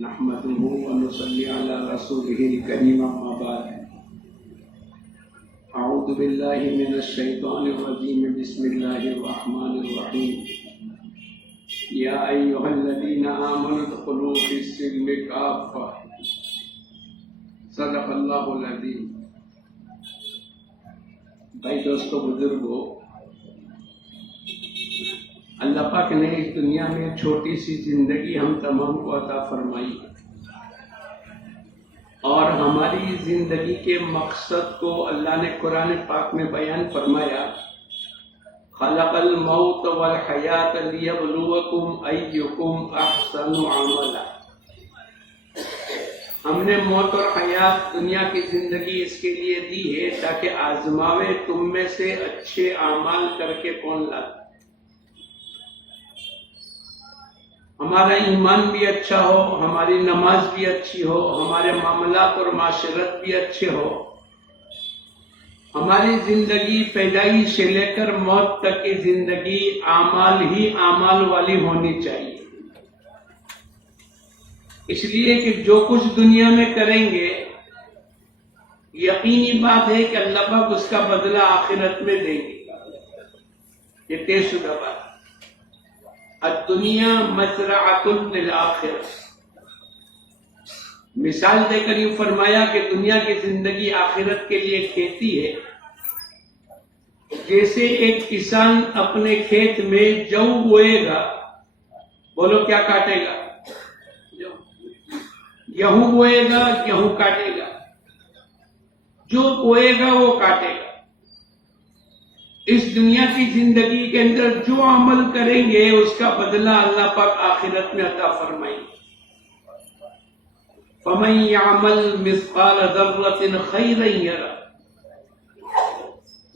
نحمده ونصلي على رسوله الكريم أما بعد أعوذ بالله من الشيطان الرجيم بسم الله الرحمن الرحيم يا أيها الذين آمنوا ادخلوا في السلم كافة صدق الله العظيم. بھائی دوستو بزرگو، اللہ پاک نے اس دنیا میں چھوٹی سی زندگی ہم تمام کو عطا فرمائی اور ہماری زندگی کے مقصد کو اللہ نے قرآن پاک میں بیان فرمایا، خلق الموت والحیات لیبلوکم ایکم احسن عملا. ہم نے موت اور حیات دنیا کی زندگی اس کے لیے دی ہے تاکہ آزماوے تم میں سے اچھے اعمال کر کے کون لاتا. ہمارا ایمان بھی اچھا ہو، ہماری نماز بھی اچھی ہو، ہمارے معاملات اور معاشرت بھی اچھے ہو، ہماری زندگی پیدائش سے لے کر موت تک کی زندگی اعمال ہی اعمال والی ہونی چاہیے. اس لیے کہ جو کچھ دنیا میں کریں گے یقینی بات ہے کہ اللہ پاک اس کا بدلہ آخرت میں دیں گے. یہ طے شدہ بات. الدنیا مزرعۃ للآخرہ. مثال دے کر یہ فرمایا کہ دنیا کی زندگی آخرت کے لیے کھیتی ہے. جیسے ایک کسان اپنے کھیت میں جو بوئے گا، بولو کیا کاٹے گا؟ گیہوں بوئے گا، گیہوں کاٹے گا. جو بوئے گا وہ کاٹے گا. اس دنیا کی زندگی کے اندر جو عمل کریں گے اس کا بدلہ اللہ پاک آخرت میں عطا فرمائیں گے. فَمَن يَعْمَلْ مِثْقَالَ ذَرَّةٍ خَيْرًا يَرَهُ.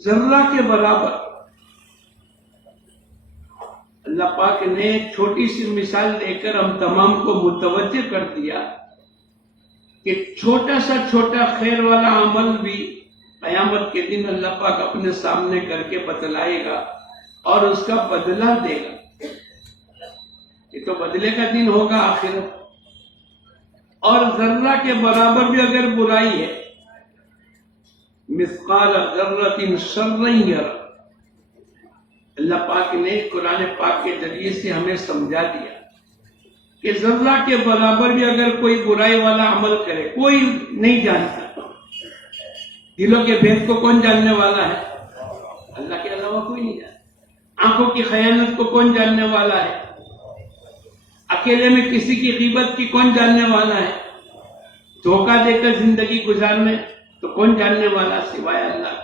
ذرہ کے برابر اللہ پاک نے چھوٹی سی مثال دے کر ہم تمام کو متوجہ کر دیا کہ چھوٹا سا چھوٹا خیر والا عمل بھی قیامت کے دن اللہ پاک اپنے سامنے کر کے بتلائے گا اور اس کا بدلہ دے گا. یہ تو بدلے کا دن ہوگا آخرت. اور ذرہ کے برابر بھی اگر برائی ہے، مثقال ذرۃ شرا یرہ. اللہ پاک نے قرآن پاک کے ذریعے سے ہمیں سمجھا دیا کہ ذرہ کے برابر بھی اگر کوئی برائی والا عمل کرے، کوئی نہیں جانتا. دلوں کے بھید کو کون جاننے والا ہے؟ اللہ کے علاوہ کوئی نہیں جانتا. آنکھوں کی خیانت کو کون جاننے والا ہے؟ اکیلے میں کسی کی غیبت کی کون جاننے والا ہے؟ دھوکہ دے کر زندگی گزارنے تو کون جاننے والا سوائے اللہ.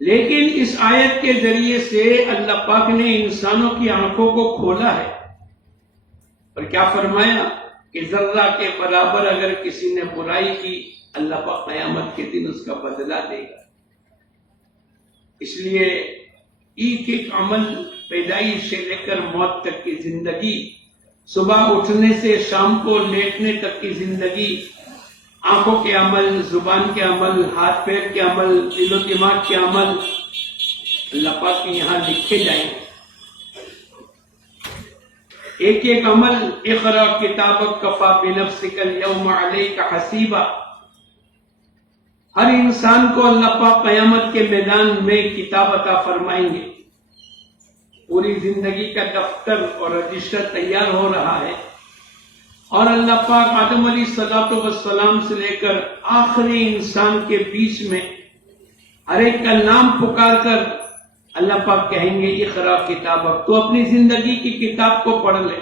لیکن اس آیت کے ذریعے سے اللہ پاک نے انسانوں کی آنکھوں کو کھولا ہے اور کیا فرمایا کہ ذرہ کے برابر اگر کسی نے برائی کی، اللہ پاک قیامت کے دن اس کا بدلہ دے گا. اس لیے ایک ایک عمل پیدائش سے لے کر موت تک کی زندگی، صبح اٹھنے سے شام کو لیٹنے تک کی زندگی، آنکھوں کے عمل، زبان کے عمل، ہاتھ پیر کے عمل، دل و دماغ کے عمل اللہ پاک کے یہاں لکھے جائیں گے. ایک ایک عمل. اقرأ کتابک کفی بنفسک اليوم علیک حسیبا. ہر انسان کو اللہ پاک قیامت کے میدان میں کتاب عطا فرمائیں گے. پوری زندگی کا دفتر اور رجسٹر تیار ہو رہا ہے اور اللہ پاک آدم علیہ السلام سے لے کر آخری انسان کے بیچ میں ہر ایک کا نام پکار کر اللہ پاک کہیں گے اقرأ کتابک. تو اپنی زندگی کی کتاب کو پڑھ لے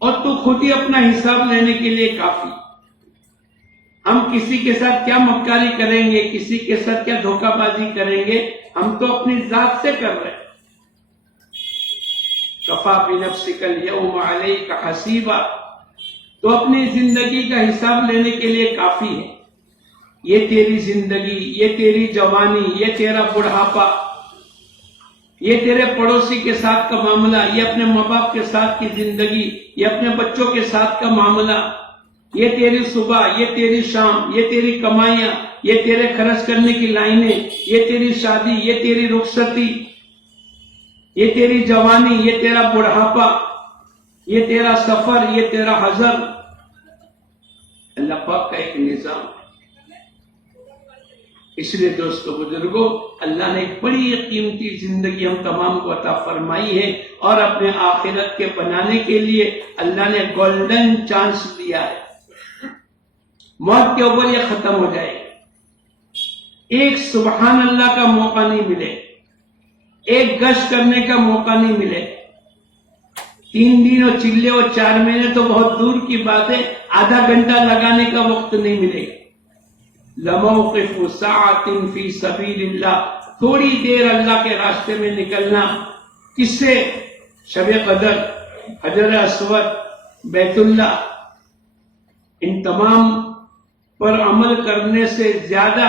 اور تو خود ہی اپنا حساب لینے کے لیے کافی. ہم کسی کے ساتھ کیا مکاری کریں گے، کسی کے ساتھ کیا دھوکہ بازی کریں گے، ہم تو اپنی ذات سے کر رہے ہیں. کفی بنفسک اليوم علیک حسیبا. تو اپنی زندگی کا حساب لینے کے لیے کافی ہے. یہ تیری زندگی، یہ تیری جوانی، یہ تیرا بڑھاپا، یہ تیرے پڑوسی کے ساتھ کا معاملہ، یہ اپنے ماں باپ کے ساتھ کی زندگی، یہ اپنے بچوں کے ساتھ کا معاملہ، یہ تیری صبح، یہ تیری شام، یہ تیری کمائیاں، یہ تیرے خرچ کرنے کی لائنیں، یہ تیری شادی، یہ تیری رخصتی، یہ تیری جوانی، یہ تیرا بڑھاپا. یہ تیرا سفر، یہ تیرا حضر، اللہ پاک کا ایک نظام ہے۔ اس لیے دوستو بزرگوں، اللہ نے ایک بڑی قیمتی زندگی ہم تمام کو عطا فرمائی ہے، اور اپنے آخرت کے بنانے کے لیے اللہ نے گولڈن چانس دیا ہے۔ موت کے اوپر یہ ختم ہو جائے، ایک سبحان اللہ کا موقع نہیں ملے، ایک گشت کرنے کا موقع نہیں ملے، 3 دن اور چلے اور 4 مہینے تو بہت دور کی بات ہے، آدھا گھنٹہ لگانے کا وقت نہیں ملے گا۔ لَمَوْقِفُ سَاعَةٍ فِي سَبِيلِ اللَّهِ، تھوڑی دیر اللہ کے راستے میں نکلنا، کس سے؟ شب قدر، حجر اسود، بیت اللہ، ان تمام پر عمل کرنے سے زیادہ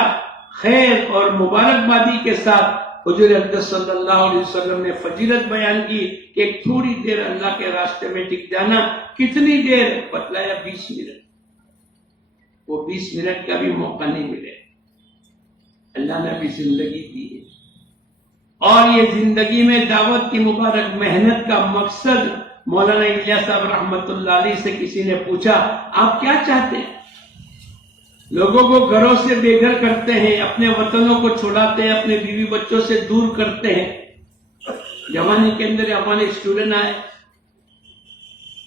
خیر اور مبارکبادی کے ساتھ حضور اقدس صلی اللہ علیہ وسلم نے فضیلت بیان کی کہ ایک تھوڑی دیر اللہ کے راستے میں ٹک جانا۔ کتنی دیر؟ بتلایا 20 منٹ۔ وہ 20 منٹ کا بھی موقع نہیں ملے، اللہ نے بھی زندگی دی ہے، اور یہ زندگی میں دعوت کی مبارک محنت کا مقصد، مولانا الیاس صاحب رحمت اللہ علیہ سے کسی نے پوچھا آپ کیا چاہتے ہیں؟ لوگوں کو گھروں سے بے گھر کرتے ہیں، اپنے وطنوں کو چھوڑاتے ہیں، اپنے بیوی بچوں سے دور کرتے ہیں۔ جوانی کے اندر ہمارے اسٹوڈنٹ آئے،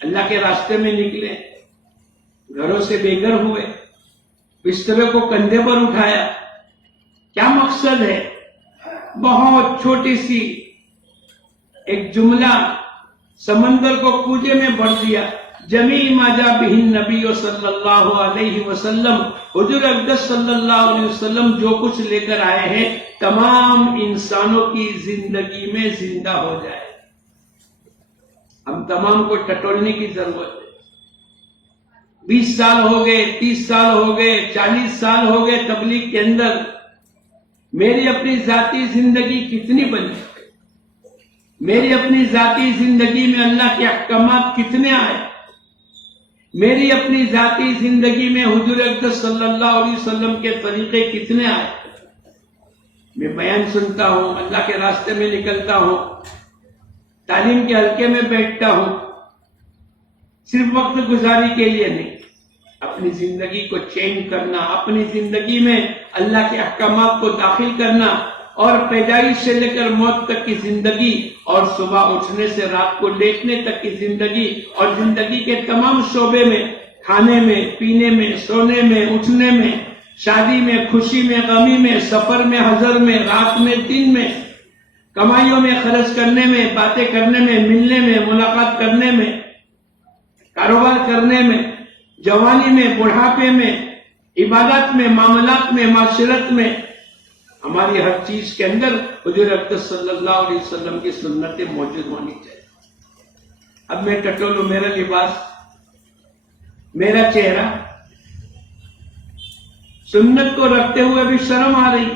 اللہ کے راستے میں نکلے، گھروں سے بے گھر ہوئے، بسترے کو کندھے پر اٹھایا، کیا مقصد ہے؟ بہت چھوٹی سی ایک جملہ سمندر کو کوجے میں بھر دیا، جمیع ما جاء بہ النبی صلی اللہ علیہ وسلم، حضور اقدس صلی اللہ علیہ وسلم جو کچھ لے کر آئے ہیں تمام انسانوں کی زندگی میں زندہ ہو جائے۔ ہم تمام کو ٹٹولنے کی ضرورت ہے۔ 20 سال ہو گئے، 30 سال ہو گئے، 40 سال ہو گئے تبلیغ کے اندر، میری اپنی ذاتی زندگی کتنی بنی؟ میری اپنی ذاتی زندگی میں اللہ کے احکامات کتنے آئے؟ میری اپنی ذاتی زندگی میں حضور اقدس صلی اللہ علیہ وسلم کے طریقے کتنے آئے؟ میں بیان سنتا ہوں، اللہ کے راستے میں نکلتا ہوں، تعلیم کے حلقے میں بیٹھتا ہوں، صرف وقت گزاری کے لیے نہیں، اپنی زندگی کو چینج کرنا، اپنی زندگی میں اللہ کے احکامات کو داخل کرنا، اور پیدائش سے لے کر موت تک کی زندگی، اور صبح اٹھنے سے رات کو لیٹنے تک کی زندگی، اور زندگی کے تمام شعبے میں، کھانے میں، پینے میں، سونے میں، اٹھنے میں، شادی میں، خوشی میں، غمی میں، سفر میں، حضر میں، رات میں، دن میں، کمائیوں میں، خرچ کرنے میں، باتیں کرنے میں، ملنے میں، ملاقات کرنے میں، کاروبار کرنے میں، جوانی میں، بڑھاپے میں، عبادت میں، معاملات میں، معاشرت میں، ہماری ہر چیز کے اندر حضور اقدس صلی اللہ علیہ وسلم کی سنتیں موجود ہونی چاہیے۔ اب میں ٹٹولوں، میرا لباس، میرا چہرہ، سنت کو رکھتے ہوئے بھی شرم آ رہی،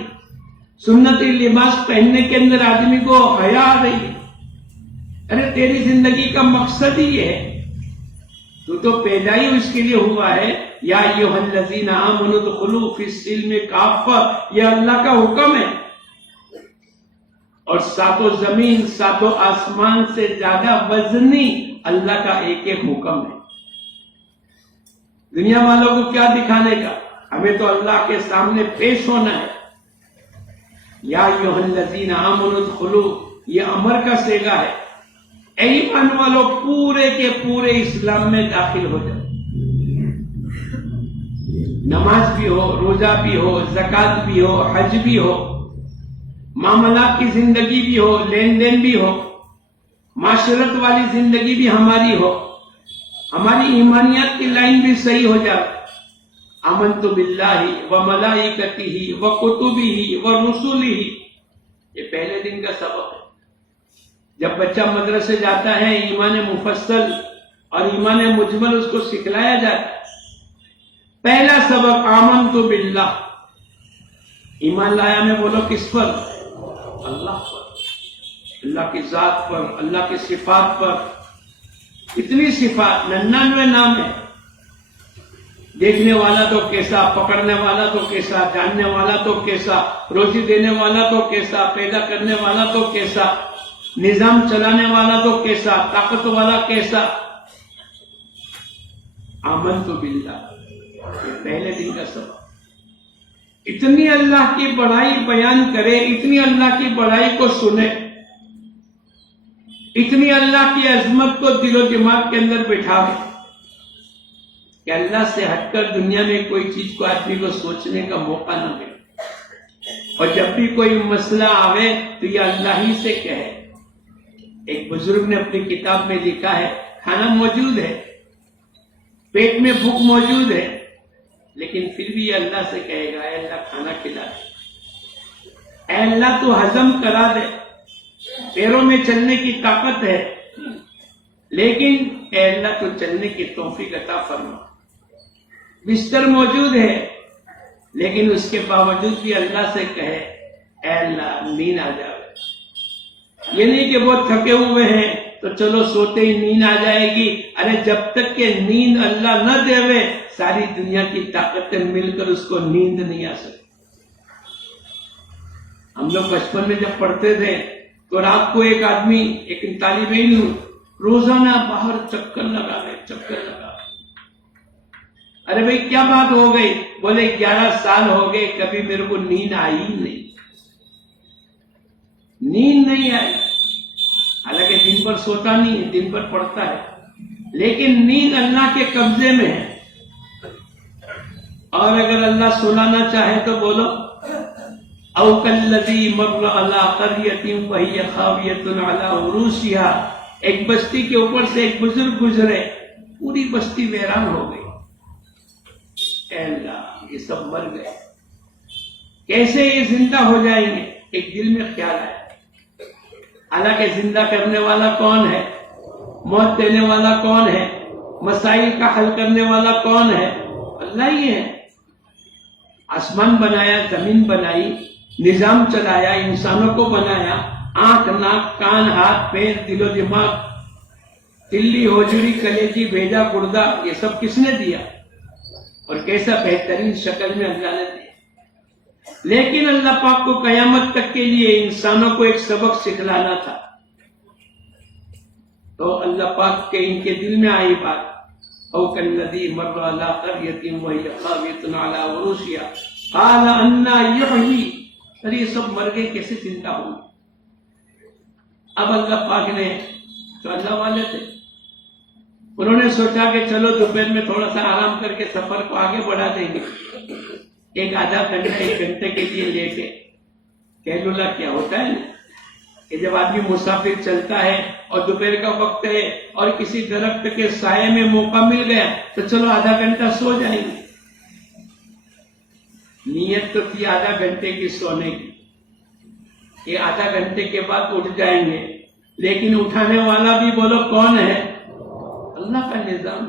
سنتی لباس پہننے کے اندر آدمی کو حیا آ رہی ہے۔ ارے تیری زندگی کا مقصد ہی یہ ہے، تو پیدا ہی اس کے لیے ہوا ہے، یا ایھا الذین آمنوا ادخلوا فی السلم کافہ، یہ اللہ کا حکم ہے، اور ساتوں زمین، ساتوں آسمان سے زیادہ وزنی اللہ کا ایک ایک حکم ہے۔ دنیا والوں کو کیا دکھانے کا؟ ہمیں تو اللہ کے سامنے پیش ہونا ہے۔ یا ایھا الذین آمنوا ادخلوا، یہ امر کا صیغہ ہے، اے ایمان والو پورے کے پورے اسلام میں داخل ہو جاؤ۔ نماز بھی ہو، روزہ بھی ہو، زکوٰۃ بھی ہو، حج بھی ہو، معاملات کی زندگی بھی ہو، لین دین بھی ہو، معاشرت والی زندگی بھی ہماری ہو، ہماری ایمانیات کی لائن بھی صحیح ہو جائے۔ آمنت باللہ وملائکتہ وکتبہ ورسلہ، یہ پہلے دن کا سبق ہے۔ جب بچہ مدرسے جاتا ہے، ایمان مفصل اور ایمان مجمل اس کو سکھلایا جاتا ہے۔ پہلا سبق آمنت باللہ، ایمان لایا میں، بولو کس پر؟ اللہ پر، اللہ کی ذات پر، اللہ کی صفات پر۔ اتنی صفات، 99 نام ہے، دیکھنے والا تو کیسا، پکڑنے والا تو کیسا، جاننے والا تو کیسا، روزی دینے والا تو کیسا، پیدا کرنے والا تو کیسا، نظام چلانے والا تو کیسا، طاقت والا کیسا، آمنت باللہ، یہ پہلے دن کا سبق۔ اتنی اللہ کی بڑائی بیان کرے، اتنی اللہ کی بڑائی کو سنے، اتنی اللہ کی عظمت کو دل و دماغ کے اندر بٹھاوے کہ اللہ سے ہٹ کر دنیا میں کوئی چیز کو آدمی کو سوچنے کا موقع نہ ملے، اور جب بھی کوئی مسئلہ آوے تو یہ اللہ ہی سے کہے۔ ایک بزرگ نے اپنی کتاب میں لکھا ہے، کھانا موجود ہے، پیٹ میں بھوک موجود ہے، لیکن پھر بھی یہ اللہ سے کہے گا، اے اللہ کھانا کھلا دے، اے اللہ تو ہضم کرا دے، پیروں میں چلنے کی طاقت ہے، لیکن اے اللہ تو چلنے کی توفیق عطا فرما۔ بستر موجود ہے، لیکن اس کے باوجود بھی اللہ سے کہے، اے اللہ نیند آ جائے۔ یہ نہیں کہ بہت تھکے ہوئے ہیں تو چلو سوتے ہی نیند آ جائے گی، ارے جب تک کہ نیند اللہ نہ دے ساری دنیا کی طاقتیں مل کر اس کو نیند نہیں آ سکتی۔ ہم لوگ بچپن میں جب پڑھتے تھے تو رات کو ایک آدمی، ایک طالب علم روزانہ باہر چکر لگا رہے۔ ارے بھائی کیا بات ہو گئی؟ بولے 11 سال ہو گئے کبھی میرے کو نیند آئی نہیں، نیند نہیں آئی۔ حالانکہ دن بھر سوتا نہیں ہے، دن بھر پڑھتا ہے، لیکن نیند اللہ کے قبضے میں ہے۔ اور اگر اللہ سلانا چاہے تو بولو، او کالذی مر علی قریۃ وہی خاویۃ علی عروشها، ایک بستی کے اوپر سے ایک بزرگ گزرے، پوری بستی ویران ہو گئی۔ اے اللہ یہ سب مر گئے، کیسے یہ زندہ ہو جائیں گے؟ ایک دل میں خیال آیا، حالانکہ زندہ کرنے والا کون ہے؟ موت دینے والا کون ہے؟ مسائل کا حل کرنے والا کون ہے؟ اللہ ہی ہے۔ آسمان بنایا، زمین بنائی، نظام چلایا، انسانوں کو بنایا، آنکھ، ناک، کان، ہاتھ، پیر، دل و دماغ، تلی، ہوجری، کلیجی، بھیجا، گردہ، یہ سب کس نے دیا؟ اور کیسا بہترین شکل میں اللہ نے دیا۔ لیکن اللہ پاک کو قیامت تک کے لیے انسانوں کو ایک سبق سکھلانا تھا، تو اللہ پاک کے ان کے دل میں آئی بات، او کالذی مر علی قریۃ وہی خاویۃ علی عروشها قال انا یحیی، ارے یہ سب مر گئے کیسے زندہ ہوں؟ اب اللہ پاک نے، تو اللہ والے تھے، انہوں نے سوچا کہ چلو دوپہر میں تھوڑا سا آرام کر کے سفر کو آگے بڑھا دیں گے، ایک آدھا گھنٹہ، 1 گھنٹے کے لیے لیٹے۔ کیلولا کیا ہوتا ہے نا کہ جب آدمی مسافر چلتا ہے اور دوپہر کا وقت ہے اور کسی درخت کے سائے میں موقع مل گیا تو چلو آدھا گھنٹہ سو جائیں گے۔ نیت تو تھی آدھا گھنٹے کی سونے کی، یہ آدھا گھنٹے کے بعد اٹھ جائیں گے، لیکن اٹھانے والا بھی بولو کون ہے؟ اللہ کا نظام۔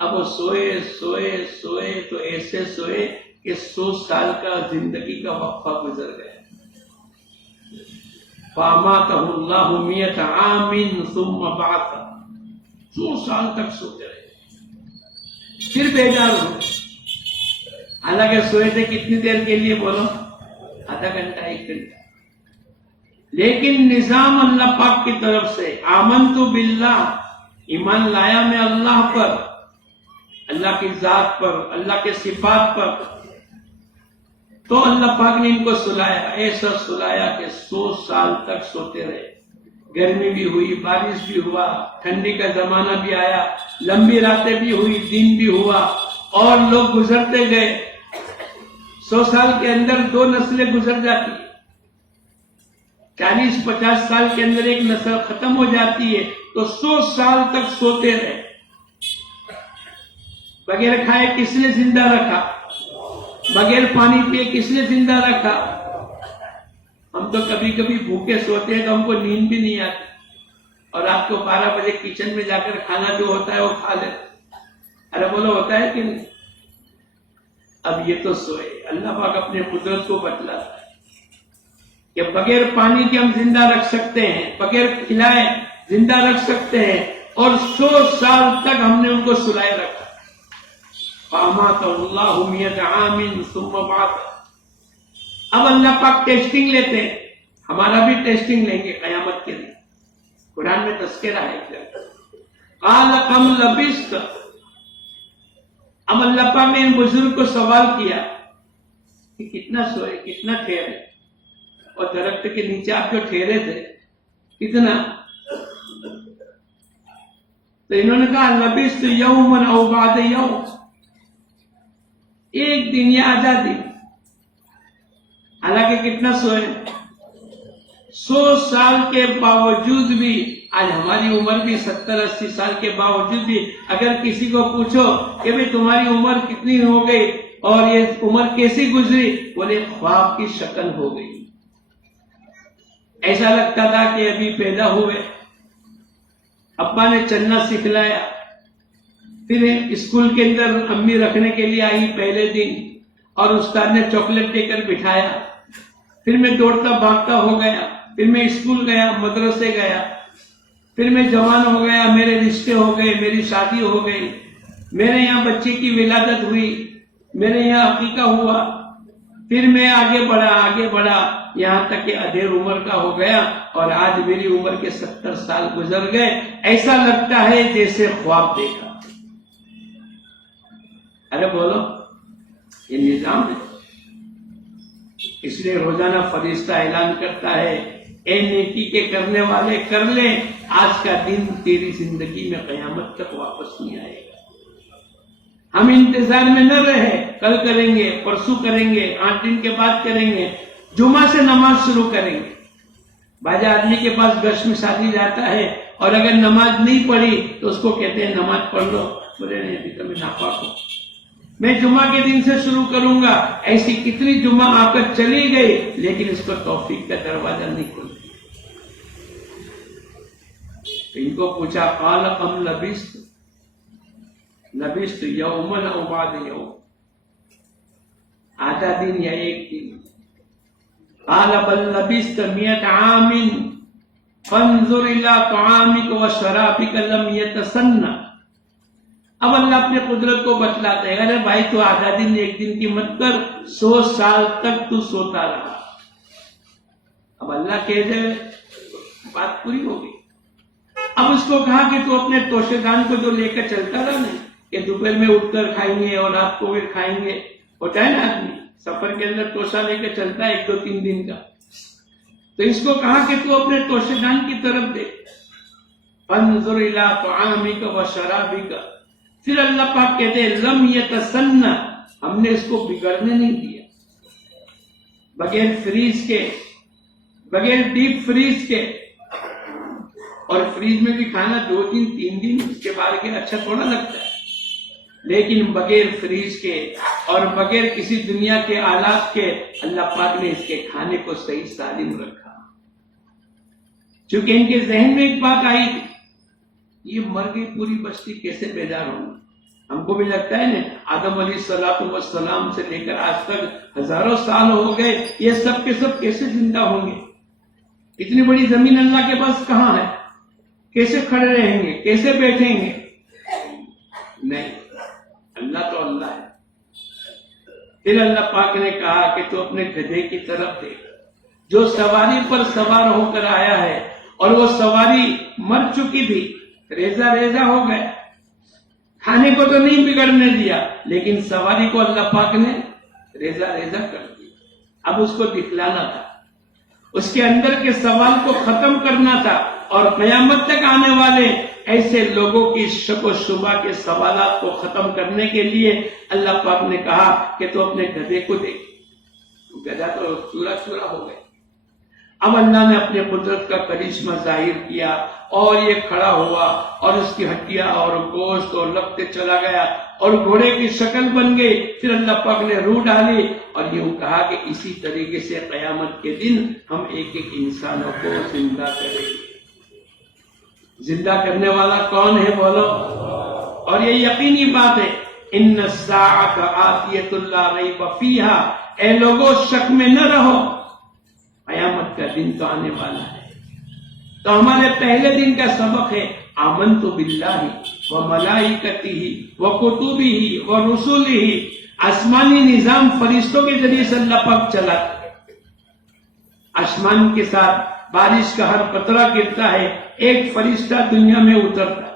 اب وہ سوئے سوئے سوئے تو ایسے سوئے کہ 100 سال کا زندگی کا وقفہ گزر گیا۔ فَأَمَاتَهُ اللَّهُ مِئَةَ عَامٍ ثُمَّ بَعَثَهُ، 100 سال تک سوتے رہے، پھر بیدار ہوئے۔ حالانکہ سوئے تھے کتنی دیر کے لیے؟ بولو آدھا گھنٹہ، 1 گھنٹہ، لیکن نظام اللہ پاک کی طرف سے، آمنت باللہ، ایمان لایا میں اللہ پر، اللہ کی ذات پر، اللہ کے صفات پر، تو اللہ پاک نے ان کو سلایا، ایسا سلایا کہ 100 سال تک سوتے رہے۔ گرمی بھی ہوئی، بارش بھی ہوا، ٹھنڈی کا زمانہ بھی آیا، لمبی راتیں بھی ہوئی، دن بھی ہوا، اور لوگ گزرتے گئے۔ 100 سال کے اندر 2 نسلیں گزر جاتی ہیں، 40-50 سال کے اندر ایک نسل ختم ہو جاتی ہے، تو 100 سال تک سوتے رہے۔ بغیر کھائے کس نے زندہ رکھا؟ بغیر پانی پیے کس نے زندہ رکھا؟ ہم تو کبھی کبھی بھوکے سوتے ہیں تو ہم کو نیند بھی نہیں آتی، اور رات کو 12 بجے کچن میں جا کر کھانا جو ہوتا ہے وہ کھا لیتے۔ ارے بولو ہوتا ہے کہ نہیں؟ اب یہ تو سوئے، اللہ پاک اپنے قدرت کو بتلاتا ہے کہ بغیر پانی کے ہم زندہ رکھ سکتے ہیں، بغیر کھلائے زندہ رکھ سکتے ہیں، اور 100 سال تک ہم نے ان کو سلائے رکھا۔ فَأَمَاتَهُ اللَّهُ مِئَةَ عَامٍ ثُمَّ بَعَثَهُ۔ اب اللہ پاک ٹیسٹنگ لیتے ہیں، ہمارا بھی ٹیسٹنگ لیں گے قیامت کے دن۔ قرآن میں تذکرہ ہے، قَالَ كَمْ لَبِثْتَ، اب اللہ پاک نے ان بزرگ کو سوال کیا کہ کتنا سوئے، کتنا ٹھہرے، اور درخت کے نیچے آپ جو ٹھہرے تھے کتنا؟ تو انہوں نے کہا لبثت یوما او بعد یوم، ایک دن یا آدھا دن۔ حالانکہ کتنا سوئے؟ 100 سال کے باوجود بھی، آج ہماری عمر بھی 70-80 سال کے باوجود بھی اگر کسی کو پوچھو کہ بھئی تمہاری عمر کتنی ہو گئی اور یہ عمر کیسی گزری، بولے خواب کی شکل ہو گئی، ایسا لگتا تھا کہ ابھی پیدا ہوئے۔ ابا نے چلنا سکھلایا، پھر اسکول کے اندر امی رکھنے کے لیے آئی پہلے دن، اور استاد نے چاکلیٹ دے کر بٹھایا، پھر میں دوڑتا بھاگتا ہو گیا، پھر میں اسکول گیا، مدرسے گیا، پھر میں جوان ہو گیا، میرے رشتے ہو گئے، میری شادی ہو گئی، میرے یہاں بچے کی ولادت ہوئی، میرے یہاں عقیقہ ہوا، پھر میں آگے بڑھا یہاں تک کہ ادھیر عمر کا ہو گیا، اور آج میری عمر کے 70 سال گزر گئے، ایسا لگتا ہے جیسے خواب دیکھا۔ ارے بولو، یہ نظام ہے۔ اس لیے روزانہ فرشتہ اعلان کرتا ہے، اے نیکی کے کرنے والے کر لے، آج کا دن تیری زندگی میں قیامت تک واپس نہیں آئے گا۔ ہم انتظار میں نہ رہے، کل کریں گے، پرسوں کریں گے، 8 دن کے بعد کریں گے، جمعہ سے نماز شروع کریں گے۔ باجا آدمی کے پاس گشت میں شادی جاتا ہے، اور اگر نماز نہیں پڑھی تو اس کو کہتے ہیں نماز پڑھ لو، بولے نہیں ابھی تو میں ناپاک ہوں، میں جمعہ کے دن سے شروع کروں گا۔ ایسی کتنی جمعہ آ کر چلی گئی، لیکن اس کو توفیق کا دروازہ نہیں کھلتا۔ ان کو پوچھا قال کم لبثت یوما او بعد یوم، آدھا دن یا ایک دن؟ قال بل لبثت 100 عام فانظر الى طعامك وشرابك لم يتسنى۔ اب اللہ اپنے قدرت کو بتلاتا ہے، ارے بھائی تو آدھا دن ایک دن کی مت کر، 100 سال تک تو سوتا رہا۔ اب اللہ کہہ دے بات پوری ہو گئی۔ اب اس کو کہا کہ تو اپنے توشے دان کو جو لے کر چلتا رہا نا، کہ دوپہر میں اٹھ کر کھائیں گے اور رات کو پھر کھائیں گے، ہوتا ہے نا آدمی سفر کے اندر توشا لے کر چلتا ہے 1-2-3 دن کا، تو اس کو کہا کہ تو اپنے توشے دان کی طرف دیکھ، فانظر الی طعامک وشرابک۔ پھر اللہ پاک کہتے ہیں لم یتسنى، ہم نے اس کو بگڑنے نہیں دیا، بغیر فریز کے، بغیر ڈیپ فریز کے، اور فریج میں بھی کھانا 2 دن 3 دن اس کے بعد کے اچھا تھوڑا لگتا ہے، لیکن بغیر فریج کے اور بغیر کسی دنیا کے آلات کے اللہ پاک نے اس کے کھانے کو صحیح سالم رکھا۔ چونکہ ان کے ذہن میں ایک بات آئی تھی، یہ مر گئی پوری بستی کیسے بیدار ہوں گی؟ ہم کو بھی لگتا ہے نا آدم علیہ السلام سے لے کر آج تک ہزاروں سال ہو گئے، یہ سب کے سب کیسے زندہ ہوں گے؟ اتنی بڑی زمین اللہ کے پاس کہاں ہے؟ کیسے کھڑے رہیں گے؟ کیسے بیٹھیں گے؟ نہیں، اللہ تو اللہ ہے۔ پھر اللہ پاک نے کہا کہ تو اپنے گدھے کی طرف دیکھ، جو سواری پر سوار ہو کر آیا ہے، اور وہ سواری مر چکی تھی، ریزہ ریزہ ہو گیا، کھانے کو تو نہیں بگڑنے دیا، لیکن سواری کو اللہ پاک نے ریزہ ریزہ کر دیا۔ اب اس کو دکھلانا تھا، اس کے اندر کے سوال کو ختم کرنا تھا، اور قیامت تک آنے والے ایسے لوگوں کی شک و شبہ کے سوالات کو ختم کرنے کے لیے اللہ پاک نے کہا کہ تو اپنے گدھے کو دیکھ۔ گدھا تو چورا چورا ہو گیا۔ اب اللہ نے اپنے قدرت کا کرشمہ ظاہر کیا، اور یہ کھڑا ہوا، اور اس کی ہڈیاں اور گوشت اور لگتے چلا گیا، اور گھوڑے کی شکل بن گئی۔ پھر اللہ پاک نے روح ڈالی، اور یوں کہا کہ اسی طریقے سے قیامت کے دن ہم ایک ایک انسانوں کو زندہ کریں گے۔ زندہ کرنے والا کون ہے بولو؟ اور یہ یقینی بات ہے، ان الساعۃ آتیۃ لا ریب فیہا، اے لوگوں شک میں نہ رہو، قیامت کا دن تو آنے والا ہے۔ تو ہمارے پہلے دن کا سبق ہے آمنت باللہ وملائکتہ وکتبہ ورسلہ، آسمانی نظام فرشتوں کے ذریعے سے اللہ پاک چلاتا ہے۔ آسمان کے ساتھ بارش کا ہر قطرہ گرتا ہے، ایک فرشتہ دنیا میں اترتا ہے،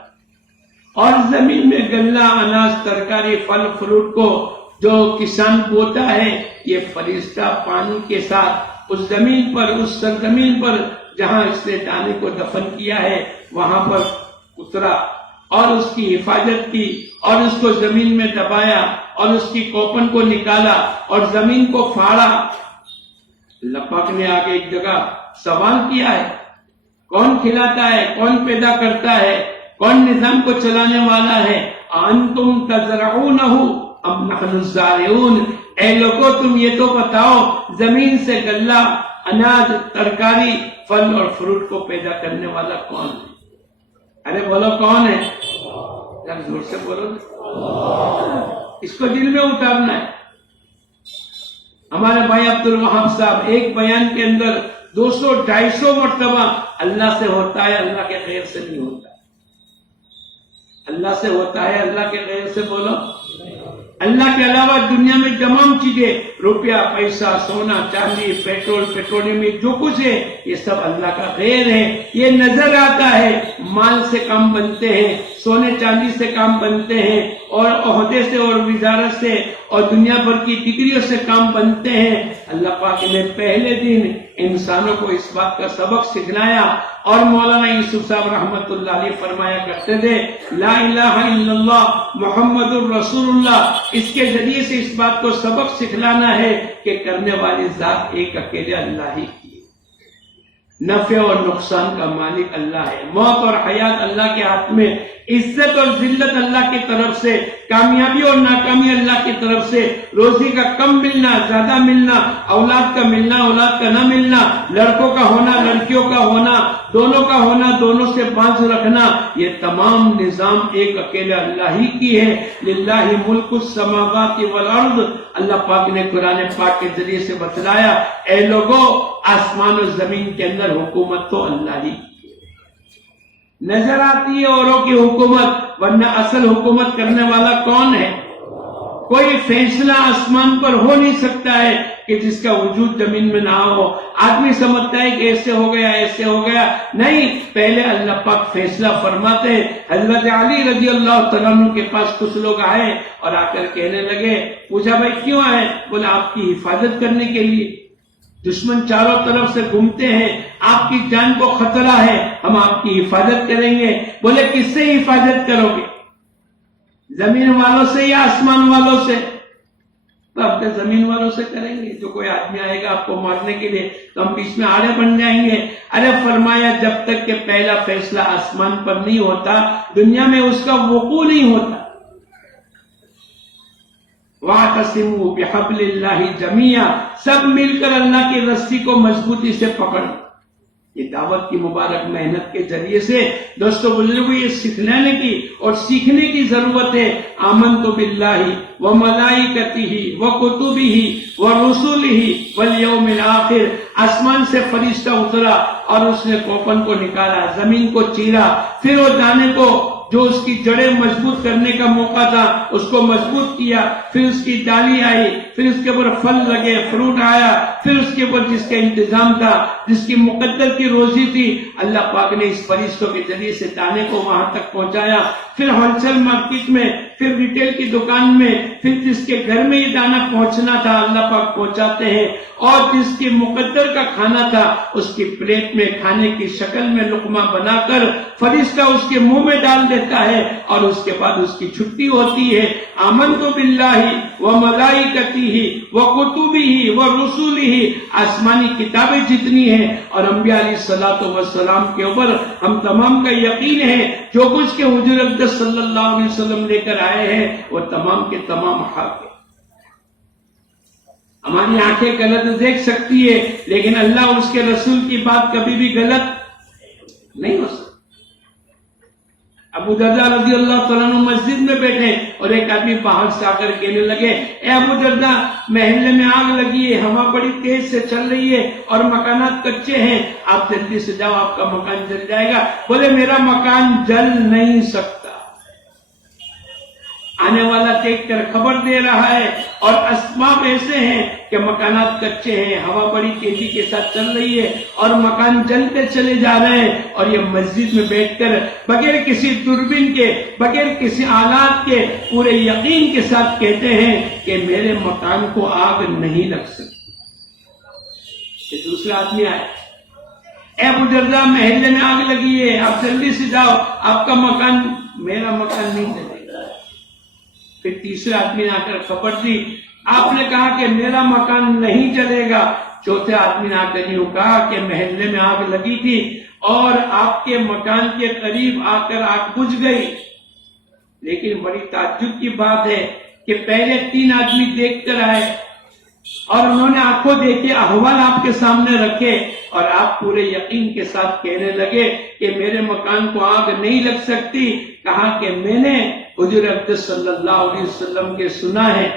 اور زمین میں غلہ اناج ترکاری پھل فروٹ کو جو کسان بوتا ہے یہ فرشتہ پانی کے ساتھ اس زمین پر اس سرزمین پر جہاں اس نے دانے کو دفن کیا ہے وہاں پر اترا اور اس کی حفاظت کی اور اس کو زمین میں دبایا اور اس کی کوپن کو نکالا اور زمین کو پھاڑا. اللہ پاک نے آگے ایک جگہ سوال کیا ہے کون کھلاتا ہے کون پیدا کرتا ہے کون نظام کو چلانے والا ہے؟ انتم تزرعونہ ام نحن الزارعون. اے لوگوں تم یہ تو بتاؤ زمین سے غلہ اناج ترکاری پھل اور فروٹ کو پیدا کرنے والا کون ہے؟ ارے بولو کون ہے؟ ذرا زور سے بولو. اس کو دل میں اتارنا ہے. ہمارے بھائی عبد الوہاب صاحب ایک بیان کے اندر 200-250 مرتبہ اللہ سے ہوتا ہے اللہ کے غیر سے نہیں ہوتا. اللہ سے ہوتا ہے اللہ کے غیر سے بولو. اللہ کے علاوہ دنیا میں تمام چیزیں روپیہ پیسہ سونا چاندی پیٹرول پیٹرولیم جو کچھ ہے یہ سب اللہ کا غیر ہے. یہ نظر آتا ہے مال سے کام بنتے ہیں سونے چاندی سے کام بنتے ہیں اور عہدے سے اور وزارت سے اور دنیا بھر کی ڈگریوں سے کام بنتے ہیں. اللہ پاک نے پہلے دن انسانوں کو اس بات کا سبق سکھلایا اور مولانا یوسف صاحب رحمت اللہ علیہ فرمایا کرتے تھے لا الہ الا اللہ محمد الرسول اللہ. اس کے ذریعے سے اس بات کو سبق سکھلانا ہے کہ کرنے والی ذات ایک اکیلے اللہ ہی کی. نفع اور نقصان کا مالک اللہ ہے. موت اور حیات اللہ کے ہاتھ میں. عزت اور ذلت اللہ کی طرف سے. کامیابی اور ناکامی اللہ کی طرف سے. روزی کا کم ملنا زیادہ ملنا اولاد کا ملنا اولاد کا نہ ملنا لڑکوں کا ہونا لڑکیوں کا ہونا دونوں کا ہونا دونوں سے باز رکھنا یہ تمام نظام ایک اکیلے اللہ ہی کی ہے. للہ ملک السماوات والارض. اللہ پاک نے قرآن پاک کے ذریعے سے بتلایا اے لوگوں آسمان و زمین کے اندر حکومت تو اللہ ہی کی ہے. نظر آتی ہے اوروں کی حکومت ورنہ اصل حکومت کرنے والا کون ہے؟ کوئی فیصلہ آسمان پر ہو نہیں سکتا ہے کہ جس کا وجود زمین میں نہ ہو. آدمی سمجھتا ہے کہ ایسے ہو گیا ایسے ہو گیا. نہیں پہلے اللہ پاک فیصلہ فرماتے ہیں. حضرت علی رضی اللہ تعالیٰ عنہ کے پاس کچھ لوگ آئے اور آ کر کہنے لگے پوچھا بھائی کیوں آئے؟ بولے آپ کی حفاظت کرنے کے لیے. دشمن چاروں طرف سے گھومتے ہیں آپ کی جان کو خطرہ ہے ہم آپ کی حفاظت کریں گے. بولے کس سے حفاظت کرو گے؟ زمین والوں سے یا آسمان والوں سے؟ تو اپنے زمین والوں سے کریں گے. جو کوئی آدمی آئے گا آپ کو مارنے کے لیے تو ہم بیچ میں آڑے بن جائیں گے. ارے فرمایا جب تک کہ پہلا فیصلہ آسمان پر نہیں ہوتا دنیا میں اس کا وقوع نہیں ہوتا. وَاعْتَصِمُوا بِحَبْلِ اللَّهِ جَمِيعًا. سب مل کر اللہ کی رسی کو مضبوطی سے پکڑ. یہ دعوت کی مبارک محنت کے ذریعے سے دوستو بزرگوں یہ سکھلانے کی اور سیکھنے کی ضرورت ہے. آمنت باللہ وملائکتہ وکتبہ ورسلہ والیوم الآخر. آسمان سے فرشتہ اترا اور اس نے کوپن کو نکالا زمین کو چیرا پھر وہ دانے کو جو اس کی جڑیں مضبوط کرنے کا موقع تھا اس کو مضبوط کیا. پھر اس کی ڈالی آئی پھر اس کے اوپر پھل لگے فروٹ آیا پھر اس کے اوپر جس کا انتظام تھا جس کی مقدر کی روزی تھی اللہ پاک نے اس فرشتوں کے ذریعے سے دانے کو وہاں تک پہنچایا. پھر ہول سیل مارکیٹ میں پھر ریٹیل کی دکان میں پھر جس کے گھر میں یہ دانا پہنچنا تھا اللہ پاک پہنچاتے ہیں. اور جس کی مقدر کا کھانا تھا اس کی پلیٹ میں کھانے کی شکل میں لقمہ بنا کر فرشتہ اس کے منہ میں ڈال دیتا ہے اور اس کے بعد اس کی چھٹی ہوتی ہے. آمنت باللہ وملائکتہ وکتبہ ورسلہ. آسمانی کتابیں جتنی ہیں اور انبیاء علیہ الصلوۃ والسلام کے اوپر ہم تمام کا یقین ہے جو کچھ کے حضور اقدس صلی اللہ علیہ وسلم لے کر آئے ہیں وہ تمام کے تمام حق ہے. ہماری آنکھیں غلط دیکھ سکتی ہے لیکن اللہ اور اس کے رسول کی بات کبھی بھی غلط نہیں ہو سکتی. ابو درداء رضی اللہ تعالیٰ عنہ مسجد میں بیٹھے اور ایک آدمی باہر سے آ کر کہنے لگے اے ابو درداء محلے میں آگ لگی ہے ہوا بڑی تیز سے چل رہی ہے اور مکانات کچے ہیں آپ جلدی سے جاؤ آپ کا مکان جل جائے گا. بولے میرا مکان جل نہیں سکتا. آنے والا دیکھ کر خبر دے رہا ہے اور اسباب ایسے ہیں کہ مکانات کچے ہیں، ہوا بڑی تیزی کے ساتھ چل رہی ہے اور مکان جلتے چلے جا رہے ہیں، اور یہ مسجد میں بیٹھ کر بغیر کسی دوربین کے، بغیر کسی آلات کے، پورے یقین کے ساتھ کہتے ہیں کہ میرے مکان کو آگ نہیں لگ سکتی۔ یہ دوسرا آدمی آئے، اے ابو درداء محلے میں آگ لگی ہے، آپ جلدی سے جاؤ، آپ کا مکان، میرا مکان نہیں جلے گا۔ پھر تیسرے آدمی نے آ کر خبر دی، آپ نے کہا کہ میرا مکان نہیں جلے گا۔ چوتھے آدمی نے آ کر یوں کہا کہ محلے میں آگ لگی تھی اور آپ کے مکان کے قریب آ کر آگ بجھ گئی، لیکن بڑی تعجب کی بات ہے کہ پہلے 3 آدمی دیکھ کر آئے اور انہوں نے آنکھوں دیکھے، احوال آپ کے سامنے رکھے، اور آپ پورے یقین کے ساتھ کہنے لگے کہ میرے مکان کو آگ نہیں لگ سکتی۔ کہا کہ میں نے حضور اقدس صلی اللہ علیہ وسلم کے سنا ہے،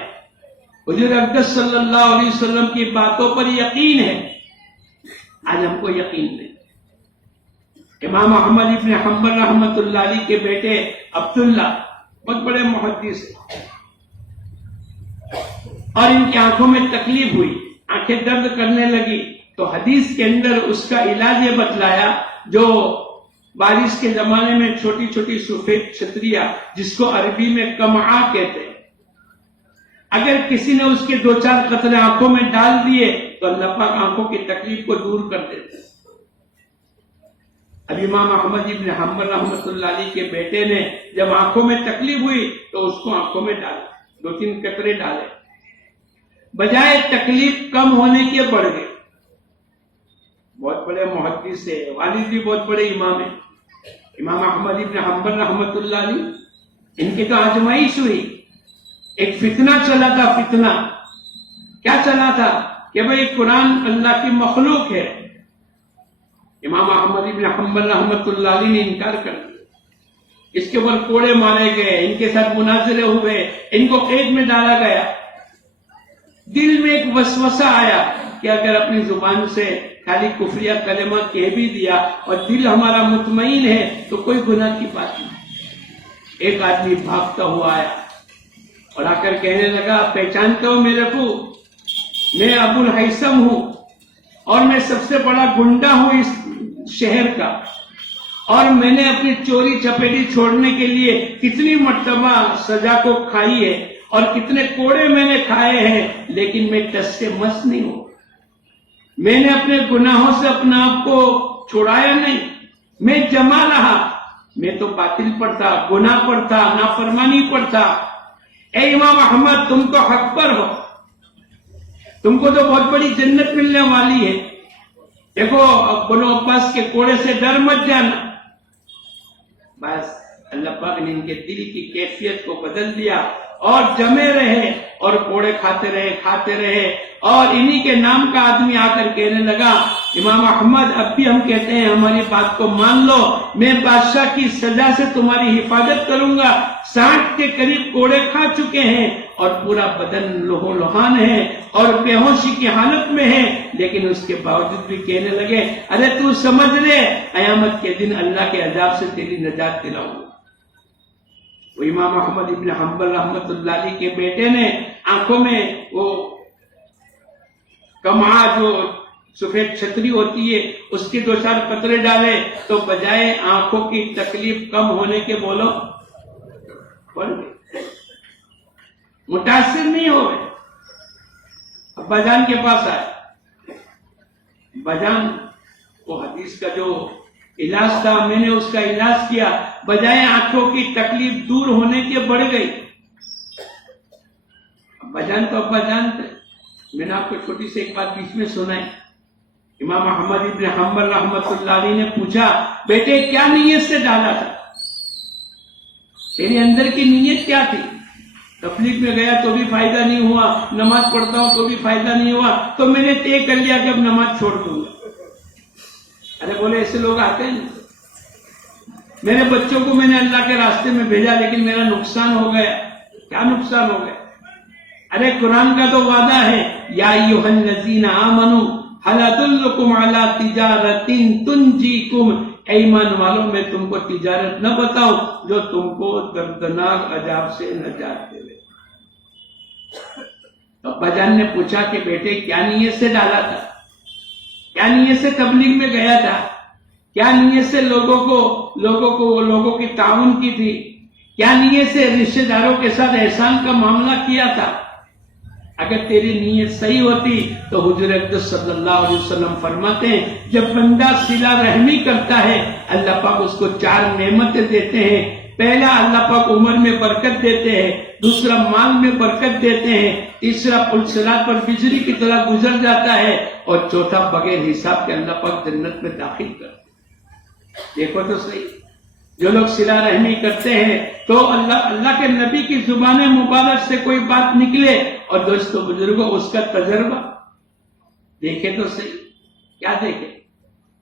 حضور اقدس صلی اللہ علیہ وسلم کی باتوں پر یقین ہے۔ آج ہم کو یقین نہیں۔ امام احمد ابن حنبل رحمۃ اللہ علیہ کے بیٹے عبداللہ بہت بڑے محدث ہیں، اور ان کی آنکھوں میں تکلیف ہوئی، آنکھیں درد کرنے لگی، تو حدیث کے اندر اس کا علاج یہ بتلایا، جو بارش کے زمانے میں چھوٹی چھوٹی سفید چھتریاں جس کو عربی میں کمعا کہتے ہیں، اگر کسی نے اس کے 2-4 قطرے آنکھوں میں ڈال دیے تو اللہ پاک آنکھوں کی تکلیف کو دور کر دیتے۔ اب امام احمد ابن حنبل رحمۃ اللہ علیہ کے بیٹے نے جب آنکھوں میں تکلیف ہوئی تو اس کو آنکھوں میں ڈالے، 2-3 قطرے ڈالے، بجائے تکلیف کم ہونے کے بڑھ گئے۔ بہت بڑے محدث سے، والد بھی بہت بڑے امام ہیں، امام احمد ابن حنبل رحمۃ اللہ علیہ، ان کی تو آزمائش ہوئی، ایک فتنہ چلا تھا۔ فتنہ کیا چلا تھا کہ بھئی قرآن اللہ کی مخلوق ہے۔ امام احمد ابن حنبل رحمۃ اللہ علیہ نے انکار کر دیا، اس کے اوپر کوڑے مارے گئے، ان کے ساتھ مناظرے ہوئے، ان کو قید میں ڈالا گیا۔ دل میں ایک وسوسہ آیا کہ اگر اپنی زبان سے خالی کفریہ کلمہ کہہ بھی دیا اور دل ہمارا مطمئن ہے تو کوئی گناہ کی بات نہیں۔ ایک آدمی بھاگتا ہوا آیا اور آ کر کہنے لگا، پہچانتے ہو میرے کو؟ میں ابو الہیثم ہوں اور میں سب سے بڑا گنڈا ہوں اس شہر کا، اور میں نے اپنی چوری چپیٹی چھوڑنے کے لیے کتنی مرتبہ سزا کو کھائی ہے اور کتنے کوڑے میں نے کھائے ہیں، لیکن میں ٹس سے مس نہیں ہوں۔ میں نے اپنے گناہوں سے اپنے آپ کو چھڑایا نہیں، میں جمع رہا، میں تو باطل پر تھا، گناہ پر تھا، نافرمانی پر تھا۔ اے امام احمد، تم تو حق پر ہو، تم کو تو بہت بڑی جنت ملنے والی ہے۔ دیکھو بنو عباس کے کوڑے سے ڈر مت جانا۔ بس اللہ پاک نے ان کے دل کی کیفیت کو بدل دیا اور جمے رہے اور کوڑے کھاتے رہے، اور انہی کے نام کا آدمی آ کر کہنے لگا، امام احمد اب بھی ہم کہتے ہیں ہماری بات کو مان لو، میں بادشاہ کی سزا سے تمہاری حفاظت کروں گا۔ 60 کے قریب کوڑے کھا چکے ہیں اور پورا بدن لہو لہان ہے اور بے ہوشی کی حالت میں ہے، لیکن اس کے باوجود بھی کہنے لگے، ارے تو سمجھ لے قیامت کے دن اللہ کے عذاب سے تیری نجات دلاؤں گا۔ وہ امام احمد ابن حنبل رحمۃ اللہ علیہ کے بیٹے نے آنکھوں میں وہ کمعا جو سفید چھتری ہوتی ہے اس کے 2-4 قطرے ڈالے تو بجائے آنکھوں کی تکلیف کم ہونے کے بولو بڑھ گئے، متاثر نہیں ہو گئے۔ ابا جان کے پاس آئے، ابا جان وہ حدیث کا جو علاج تھا میں نے اس کا علاج کیا، بجائے آنکھوں کی تکلیف دور ہونے کے بڑھ گئی۔ ابا جان تو ابا جان تھے۔ میں نے آپ کو چھوٹی سی ایک بات بیچ میں سنائی۔ امام احمد ابن حنبل رحمۃ اللہ علیہ نے پوچھا، بیٹے کیا نیت سے ڈالا تھا؟ تیرے اندر کی نیت کیا تھی؟ تبلیغ میں گیا تو بھی فائدہ نہیں ہوا، نماز پڑھتا ہوں تو بھی فائدہ نہیں ہوا، تو میں نے طے کر لیا کہ اب نماز چھوڑ دوں گا۔ ارے بولے ایسے لوگ آتے ہیں، میرے بچوں کو میں نے اللہ کے راستے میں بھیجا لیکن میرا نقصان ہو گیا۔ کیا نقصان ہو گیا؟ ارے قرآن کا تو وعدہ ہے، یا ایھا الذین آمنوا ھل ادلکم علی تجارۃ تنجیکم، اے ایمان والوں میں تم کو تجارت نہ بتاؤں جو تم کو دردناک عذاب سے نجات دے۔ تو ابا جان نے پوچھا کہ بیٹے کیا نیت سے ڈالا تھا، کیا نیت سے تبلیغ میں گیا تھا، کیا نیت سے لوگوں کی تعاون کی تھی، کیا نیت سے رشتہ داروں کے ساتھ احسان کا معاملہ کیا تھا؟ اگر تیری نیت صحیح ہوتی تو حضور اقدس صلی اللہ علیہ وسلم فرماتے ہیں جب بندہ صلہ رحمی کرتا ہے اللہ پاک اس کو 4 نعمتیں دیتے ہیں۔ پہلا، اللہ پاک عمر میں برکت دیتے ہیں، دوسرا مال میں برکت دیتے ہیں، تیسرا پل صراط پر بجلی کی طرح گزر جاتا ہے، اور چوتھا بغیر حساب کے اللہ پاک جنت میں داخل کرتے ہیں۔ دیکھو تو صحیح، جو لوگ صلہ رحمی کرتے ہیں تو اللہ کے نبی کی زبان مبارک سے کوئی بات نکلے، اور دوستو بزرگوں اس کا تجربہ دیکھے تو صحیح، کیا دیکھے؟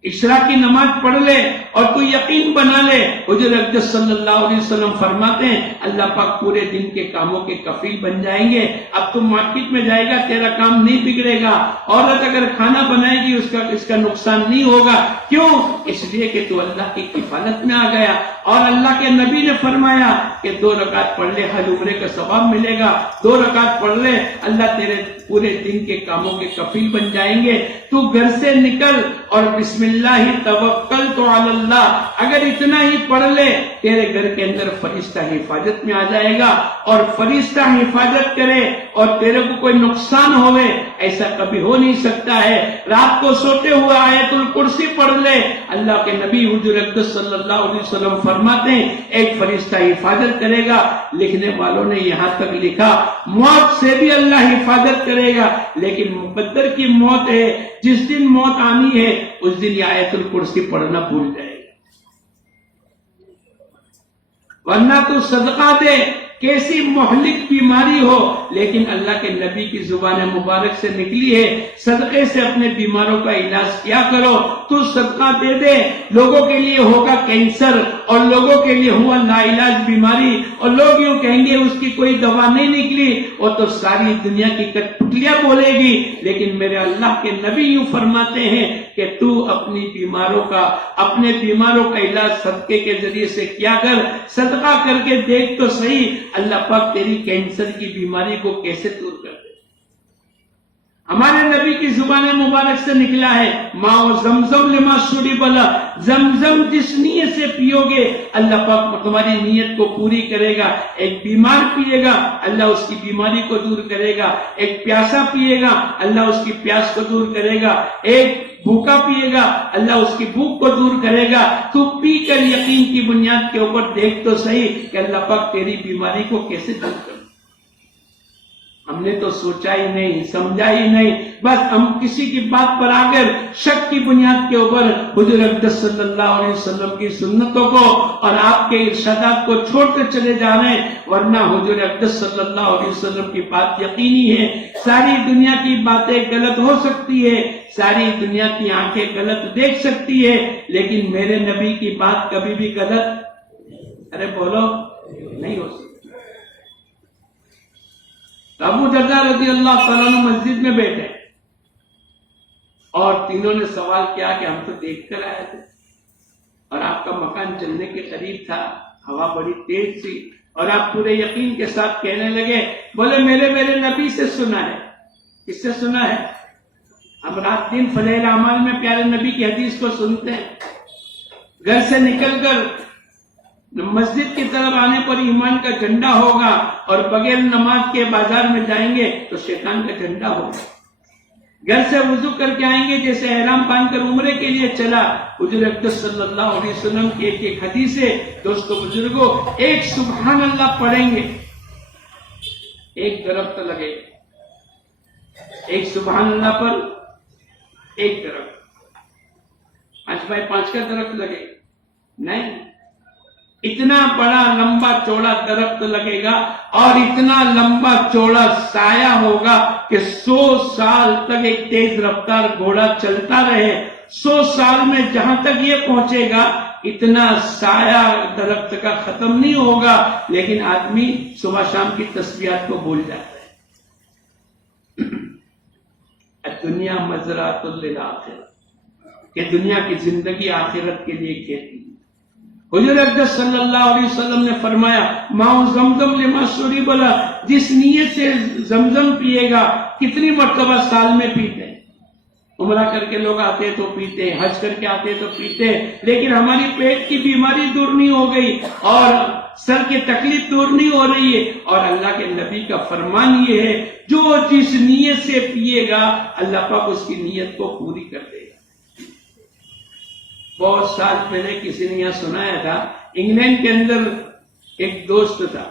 عشاء کی نماز پڑھ لے اور تو یقین بنا لے، حضور اقدس صلی اللہ علیہ وسلم فرماتے ہیں اللہ پاک پورے دن کے کاموں کے کفیل بن جائیں گے۔ اب تم مارکیٹ میں جائے گا تیرا کام نہیں بگڑے گا، عورت اگر کھانا بنائے گی اس کا نقصان نہیں ہوگا، کیوں؟ اس لیے کہ تو اللہ کی کفالت میں آ گیا۔ اور اللہ کے نبی نے فرمایا کہ 2 رکعت پڑھ لے حج عمرے کا ثواب ملے گا، 2 رکعت پڑھ لے اللہ تیرے پورے دن کے کاموں کے کفیل بن جائیں گے۔ تو گھر سے نکل اور بسم اللہ توکلت علی اللہ اگر اتنا ہی پڑھ لے، تیرے گھر کے اندر فرشتہ حفاظت میں آ جائے گا، اور فرشتہ حفاظت کرے اور تیرے کو کوئی نقصان ہوئے ایسا کبھی ہو نہیں سکتا ہے۔ رات کو سوتے ہوئے آیت الکرسی پڑھ لے، اللہ کے نبی حضور اقدس صلی اللہ علیہ وسلم فرماتے ہیں ایک فرشتہ حفاظت کرے گا۔ لکھنے والوں نے یہاں تک لکھا موت سے بھی اللہ حفاظت کرے گا، لیکن مقدر کی موت ہے، جس دن موت آنی ہے اس دن یہ آیت الکرسی پڑھنا بھول جائے گا، ورنہ تو صدقہ دے، کیسی مہلک بیماری ہو لیکن اللہ کے نبی کی زبان مبارک سے نکلی ہے صدقے سے اپنے بیماروں کا علاج کیا کرو۔ تو صدقہ دے دے، لوگوں کے لیے ہوگا کینسر اور لوگوں کے لیے ہوا لا علاج بیماری، اور لوگ یوں کہیں گے اس کی کوئی دوا نہیں نکلی، وہ تو ساری دنیا کی کٹپٹلیاں بولے گی، لیکن میرے اللہ کے نبی یوں فرماتے ہیں کہ تو اپنے بیماروں کا علاج صدقے کے ذریعے سے کیا کر، صدقہ کر کے دیکھ تو صحیح اللہ پاک تیری کینسر کی بیماری کو کیسے دور کر دے۔ ہمارے نبی کی زبان مبارک سے نکلا ہے ماء زمزم لما شرب لہ، زمزم جس نیت سے پیو گے اللہ پاک تمہاری نیت کو پوری کرے گا۔ ایک بیمار پیے گا اللہ اس کی بیماری کو دور کرے گا، ایک پیاسا پیے گا اللہ اس کی پیاس کو دور کرے گا، ایک بھوکا پیے گا اللہ اس کی بھوک کو دور کرے گا۔ تو پی کر یقین کی بنیاد کے اوپر دیکھ تو صحیح کہ اللہ پاک تیری بیماری کو کیسے دور کرے۔ ہم نے تو سوچا ہی نہیں، سمجھا ہی نہیں، بس ہم کسی کی بات پر آ کر شک کی بنیاد کے اوپر حضور اقدس صلی اللہ علیہ وسلم کی سنتوں کو اور آپ کے ارشادات کو چھوڑتے چلے جا رہے ہیں، ورنہ حضور اقدس صلی اللہ علیہ وسلم کی بات یقینی ہے۔ ساری دنیا کی باتیں غلط ہو سکتی ہے، ساری دنیا کی آنکھیں غلط دیکھ سکتی ہے، لیکن میرے نبی کی بات کبھی بھی غلط بولو نہیں ہو سکتی۔ ابو درداء رضی اللہ تعالیٰ عنہ مسجد میں بیٹھے اور تینوں نے سوال کیا کہ ہم تو دیکھ کر آئے تھے اور آپ کا مکان چلنے کے قریب تھا، ہوا بڑی تیز تھی، اور آپ پورے یقین کے ساتھ کہنے لگے، بولے میرے نبی سے سنا ہے۔ کس سے سنا ہے؟ ہم رات دن فضائل اعمال میں پیارے نبی کی حدیث کو سنتے ہیں، گھر سے نکل کر مسجد کی طرف آنے پر ایمان کا جھنڈا ہوگا، اور بغیر نماز کے بازار میں جائیں گے تو شیطان کا جھنڈا ہوگا۔ گھر سے وضو کر کے آئیں گے جیسے احرام باندھ کر عمرے کے لیے چلا۔ حضور اقدس صلی اللہ علیہ وسلم کی ایک حدیث ہے دوستو بزرگوں، ایک سبحان اللہ پڑھیں گے ایک درخت لگے، ایک سبحان اللہ پر ایک درخت، 5x5 کا درخت لگے نہیں، اتنا بڑا لمبا چوڑا درخت لگے گا اور اتنا لمبا چوڑا سایہ ہوگا کہ 100 سال تک ایک تیز رفتار گھوڑا چلتا رہے، 100 سال میں جہاں تک یہ پہنچے گا اتنا سایہ درخت کا ختم نہیں ہوگا، لیکن آدمی صبح شام کی تسبیحات کو بھول جاتا ہے۔ دنیا مزرعۃ للآخرہ، کہ دنیا کی زندگی آخرت کے لیے کھیتی، حضور اقدس صلی اللہ علیہ وسلم نے فرمایا ماؤ زمزم لما شرب له، جس نیت سے زمزم پیے گا، کتنی مرتبہ سال میں پیتے ہیں؟ عمرہ کر کے لوگ آتے تو پیتے، حج کر کے آتے تو پیتے، لیکن ہماری پیٹ کی بیماری دور نہیں ہو گئی اور سر کی تکلیف دور نہیں ہو رہی ہے، اور اللہ کے نبی کا فرمان یہ ہے جو جس نیت سے پیے گا اللہ پاک اس کی نیت کو پوری کر دے گا۔ بہت سال پہلے کسی نے یہاں سنایا تھا، انگلینڈ کے اندر ایک دوست تھا،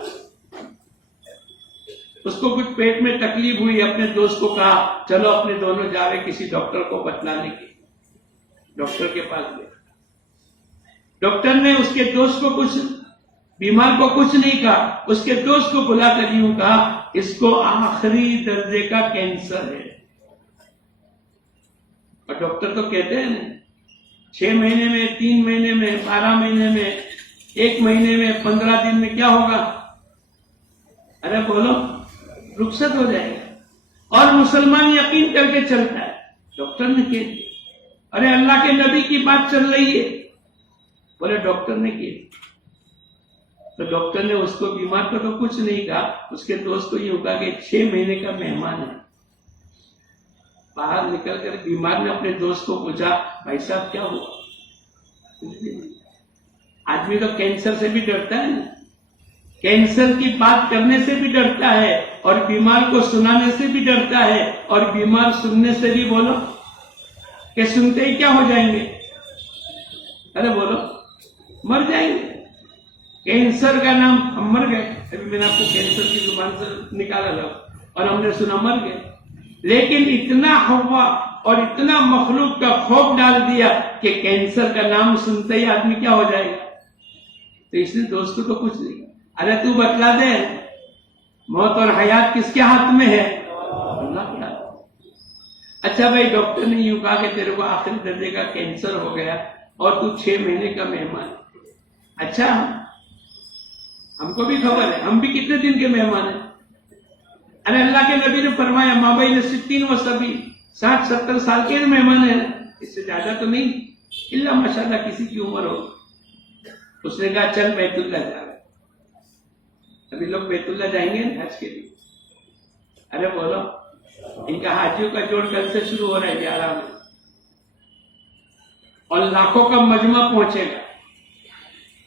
اس کو کچھ پیٹ میں تکلیف ہوئی، اپنے دوست کو کہا چلو اپنے دونوں جا رہے کسی ڈاکٹر کو بتلانے کی۔ ڈاکٹر کے پاس گئے، ڈاکٹر نے اس کے دوست کو کچھ بیمار کو کچھ نہیں کہا، اس کے دوست کو بلا کر یوں کہا اس کو آخری درجے کا کینسر ہے۔ اور ڈاکٹر تو کہتے ہیں 6 مہینے میں، 3 مہینے میں، 12 مہینے میں، 1 مہینے میں، 15 دن میں کیا ہوگا؟ ارے بولو، رخصت ہو جائے گا۔ اور مسلمان یقین کر کے چلتا ہے، ڈاکٹر نے کہہ دیا، ارے اللہ کے نبی کی بات چل رہی ہے، بولے ڈاکٹر نے کہہ، تو ڈاکٹر نے اس کو بیمار کو تو کچھ نہیں کہا، اس کے دوست کو یہ کہا کہ 6 مہینے کا مہمان ہے۔ باہر نکل کر بیمار نے اپنے دوست کو پوچھا بھائی صاحب کیا ہوا؟ آدمی تو کینسر سے بھی ڈرتا ہے نا، کینسر کی بات کرنے سے بھی ڈرتا ہے، اور بیمار کو سنانے سے بھی ڈرتا ہے، اور بیمار سننے سے بھی بولو کہ سنتے ہی کیا ہو جائیں گے؟ ارے بولو مر جائیں گے۔ کینسر کا نام، ہم مر گئے، ابھی میں نے آپ کو کینسر کی زبان سے نکالا تھا اور ہم نے سنا مر گئے، لیکن اتنا ہوا اور اتنا مخلوق کا خوف ڈال دیا کہ کینسر کا نام سنتے ہی آدمی کیا ہو جائے گا۔ تو اس نے دوستوں کو کچھ نہیں کہا، ارے تو بتلا دے موت اور حیات کس کے ہاتھ میں ہے؟ اللہ کے ہاتھ۔ اچھا بھائی ڈاکٹر نے یوں کہا کہ تیرے کو آخری درجے کا کینسر ہو گیا اور تو 6 مہینے کا مہمان۔ اچھا ہم کو بھی خبر ہے، ہم بھی کتنے دن کے مہمان ہیں؟ ارے اللہ کے نبی نے فرمایا مابین 60 و 70، 60-70 سال کے مہمان ہیں، اس سے زیادہ تو نہیں، اللہ ماشاءاللہ کسی کی عمر ہو۔ اس نے کہا چل بیت اللہ جا رہے، ابھی لوگ بیت اللہ جائیں گے حج کے لیے۔ ارے بولو، ان کا حاجیوں کا جوڑ کل سے شروع ہو رہا ہے 11 میں، اور لاکھوں کا مجمع پہنچے گا،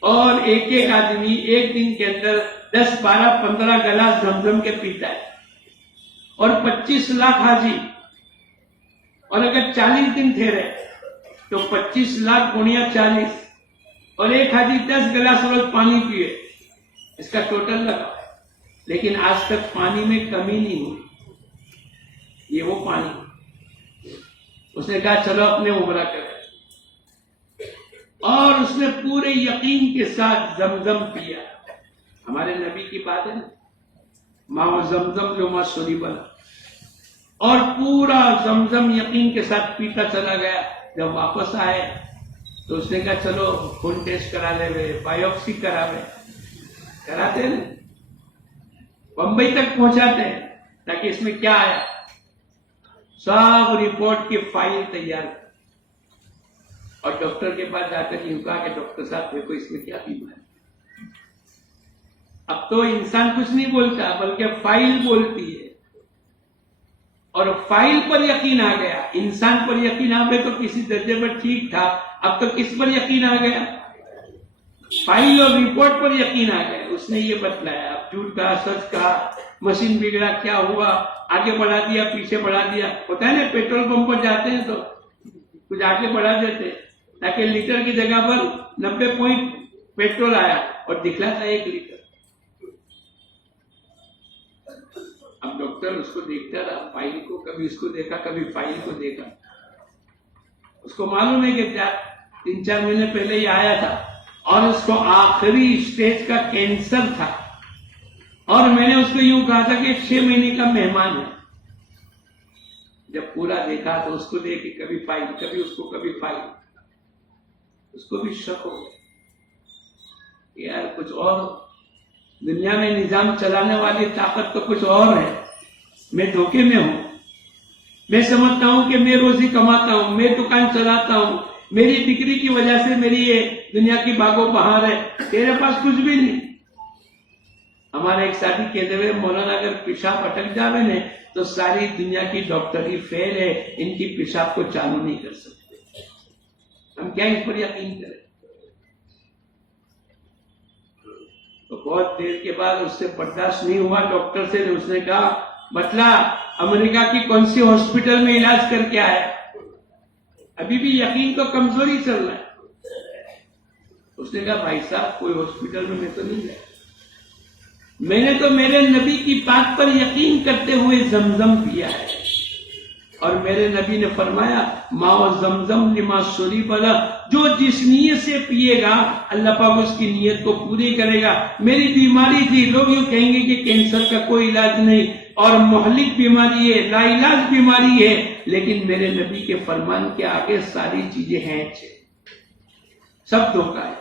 اور ایک ایک آدمی ایک دن کے اندر 10, 12, 15 گلاس زمزم کے پیتا ہے، اور 25 لاکھ حاجی، اور اگر 40 دن ٹھہرے تو 25 لاکھ گنیا 40، اور ایک حاجی 10 گلاس روز پانی پیے، اس کا ٹوٹل لگا۔ لیکن آج تک پانی میں کمی نہیں ہوئی، یہ وہ پانی۔ اس نے کہا چلو اپنے عمرہ کریں، اور اس نے پورے یقین کے ساتھ زمزم پیا۔ ہمارے نبی کی بات ہے نا، ماؤ زمزم لما شرب له، اور پورا زمزم یقین کے ساتھ پیتا چلا گیا۔ جب واپس آئے تو اس نے کہا چلو خون ٹیسٹ کرا لے، بایوپسی کراتے نا، بمبئی تک پہنچاتے ہیں تاکہ اس میں کیا آیا، سب رپورٹ کی فائل تیار، اور ڈاکٹر کے پاس جا کر یہ کہا کہ ڈاکٹر صاحب دیکھو اس میں کیا بیماری۔ اب تو انسان کچھ نہیں بولتا بلکہ فائل بولتی ہے، اور فائل پر یقین آ گیا۔ انسان پر یقین آ گیا تو کسی درجے پر ٹھیک تھا، اب تو کس پر یقین آ گیا؟ فائل اور رپورٹ پر یقین آ گیا۔ اس نے یہ بتلایا، اب جھوٹ کہا سچ کہا، مشین بگڑا کیا ہوا، آگے بڑھا دیا پیچھے بڑھا دیا، ہوتا ہے نا پیٹرول پمپ پر جاتے ہیں تو کچھ آگے بڑھا دیتے تاکہ لیٹر کی جگہ پر 90 پوائنٹ پیٹرول آیا اور دکھلاتا 1 لیٹر۔ اب ڈاکٹر اس کو دیکھتا رہا، فائل کو، کبھی اس کو دیکھا کبھی فائل کو دیکھا۔ اس کو معلوم ہے کہ 3-4 مہینے پہلے ہی آیا تھا، اور اس کو آخری سٹیج کا کینسر تھا، اور میں نے اس کو یوں کہا تھا کہ 6 مہینے کا مہمان ہے۔ جب پورا دیکھا تو اس کو دیکھ کے کبھی فائل، کبھی اس کو، کبھی فائل، اس کو بھی شک ہو گیا یار کچھ اور دنیا میں نظام چلانے والی طاقت تو کچھ اور ہے، میں دھوکے میں ہوں۔ میں سمجھتا ہوں کہ میں روزی کماتا ہوں، میں دکان چلاتا ہوں، میری ڈگری کی وجہ سے میری یہ دنیا کی باغ و بہار ہے، تیرے پاس کچھ بھی نہیں۔ ہمارے ایک ساتھی کہتے ہوئے مولانا اگر پیشاب اٹک جاوے نے تو ساری دنیا کی ڈاکٹری فیل ہے، ان کی پیشاب کو چالو نہیں کر سکتے۔ ہم کیا اس پر یقین کریں؟ تو بہت دیر کے بعد اس سے برداشت نہیں ہوا ڈاکٹر سے، اس نے کہا بتلا امریکہ کی کون سی ہاسپٹل میں علاج کر کے آیا؟ ابھی بھی یقین تو کمزوری چل رہا ہے۔ اس نے کہا بھائی صاحب کوئی ہاسپٹل میں تو نہیں گیا، میں نے تو میرے نبی کی بات پر یقین کرتے ہوئے زمزم پیا ہے، اور میرے نبی نے فرمایا ماء زمزم لما شرب لہ، جو جس نیت سے پیے گا اللہ پاک اس کی نیت کو پوری کرے گا۔ میری بیماری تھی، لوگ یوں کہیں گے کہ کینسر کا کوئی علاج نہیں اور مہلک بیماری ہے، لا علاج بیماری ہے، لیکن میرے نبی کے فرمان کے آگے ساری چیزیں ہیں، سب دھوکہ ہے۔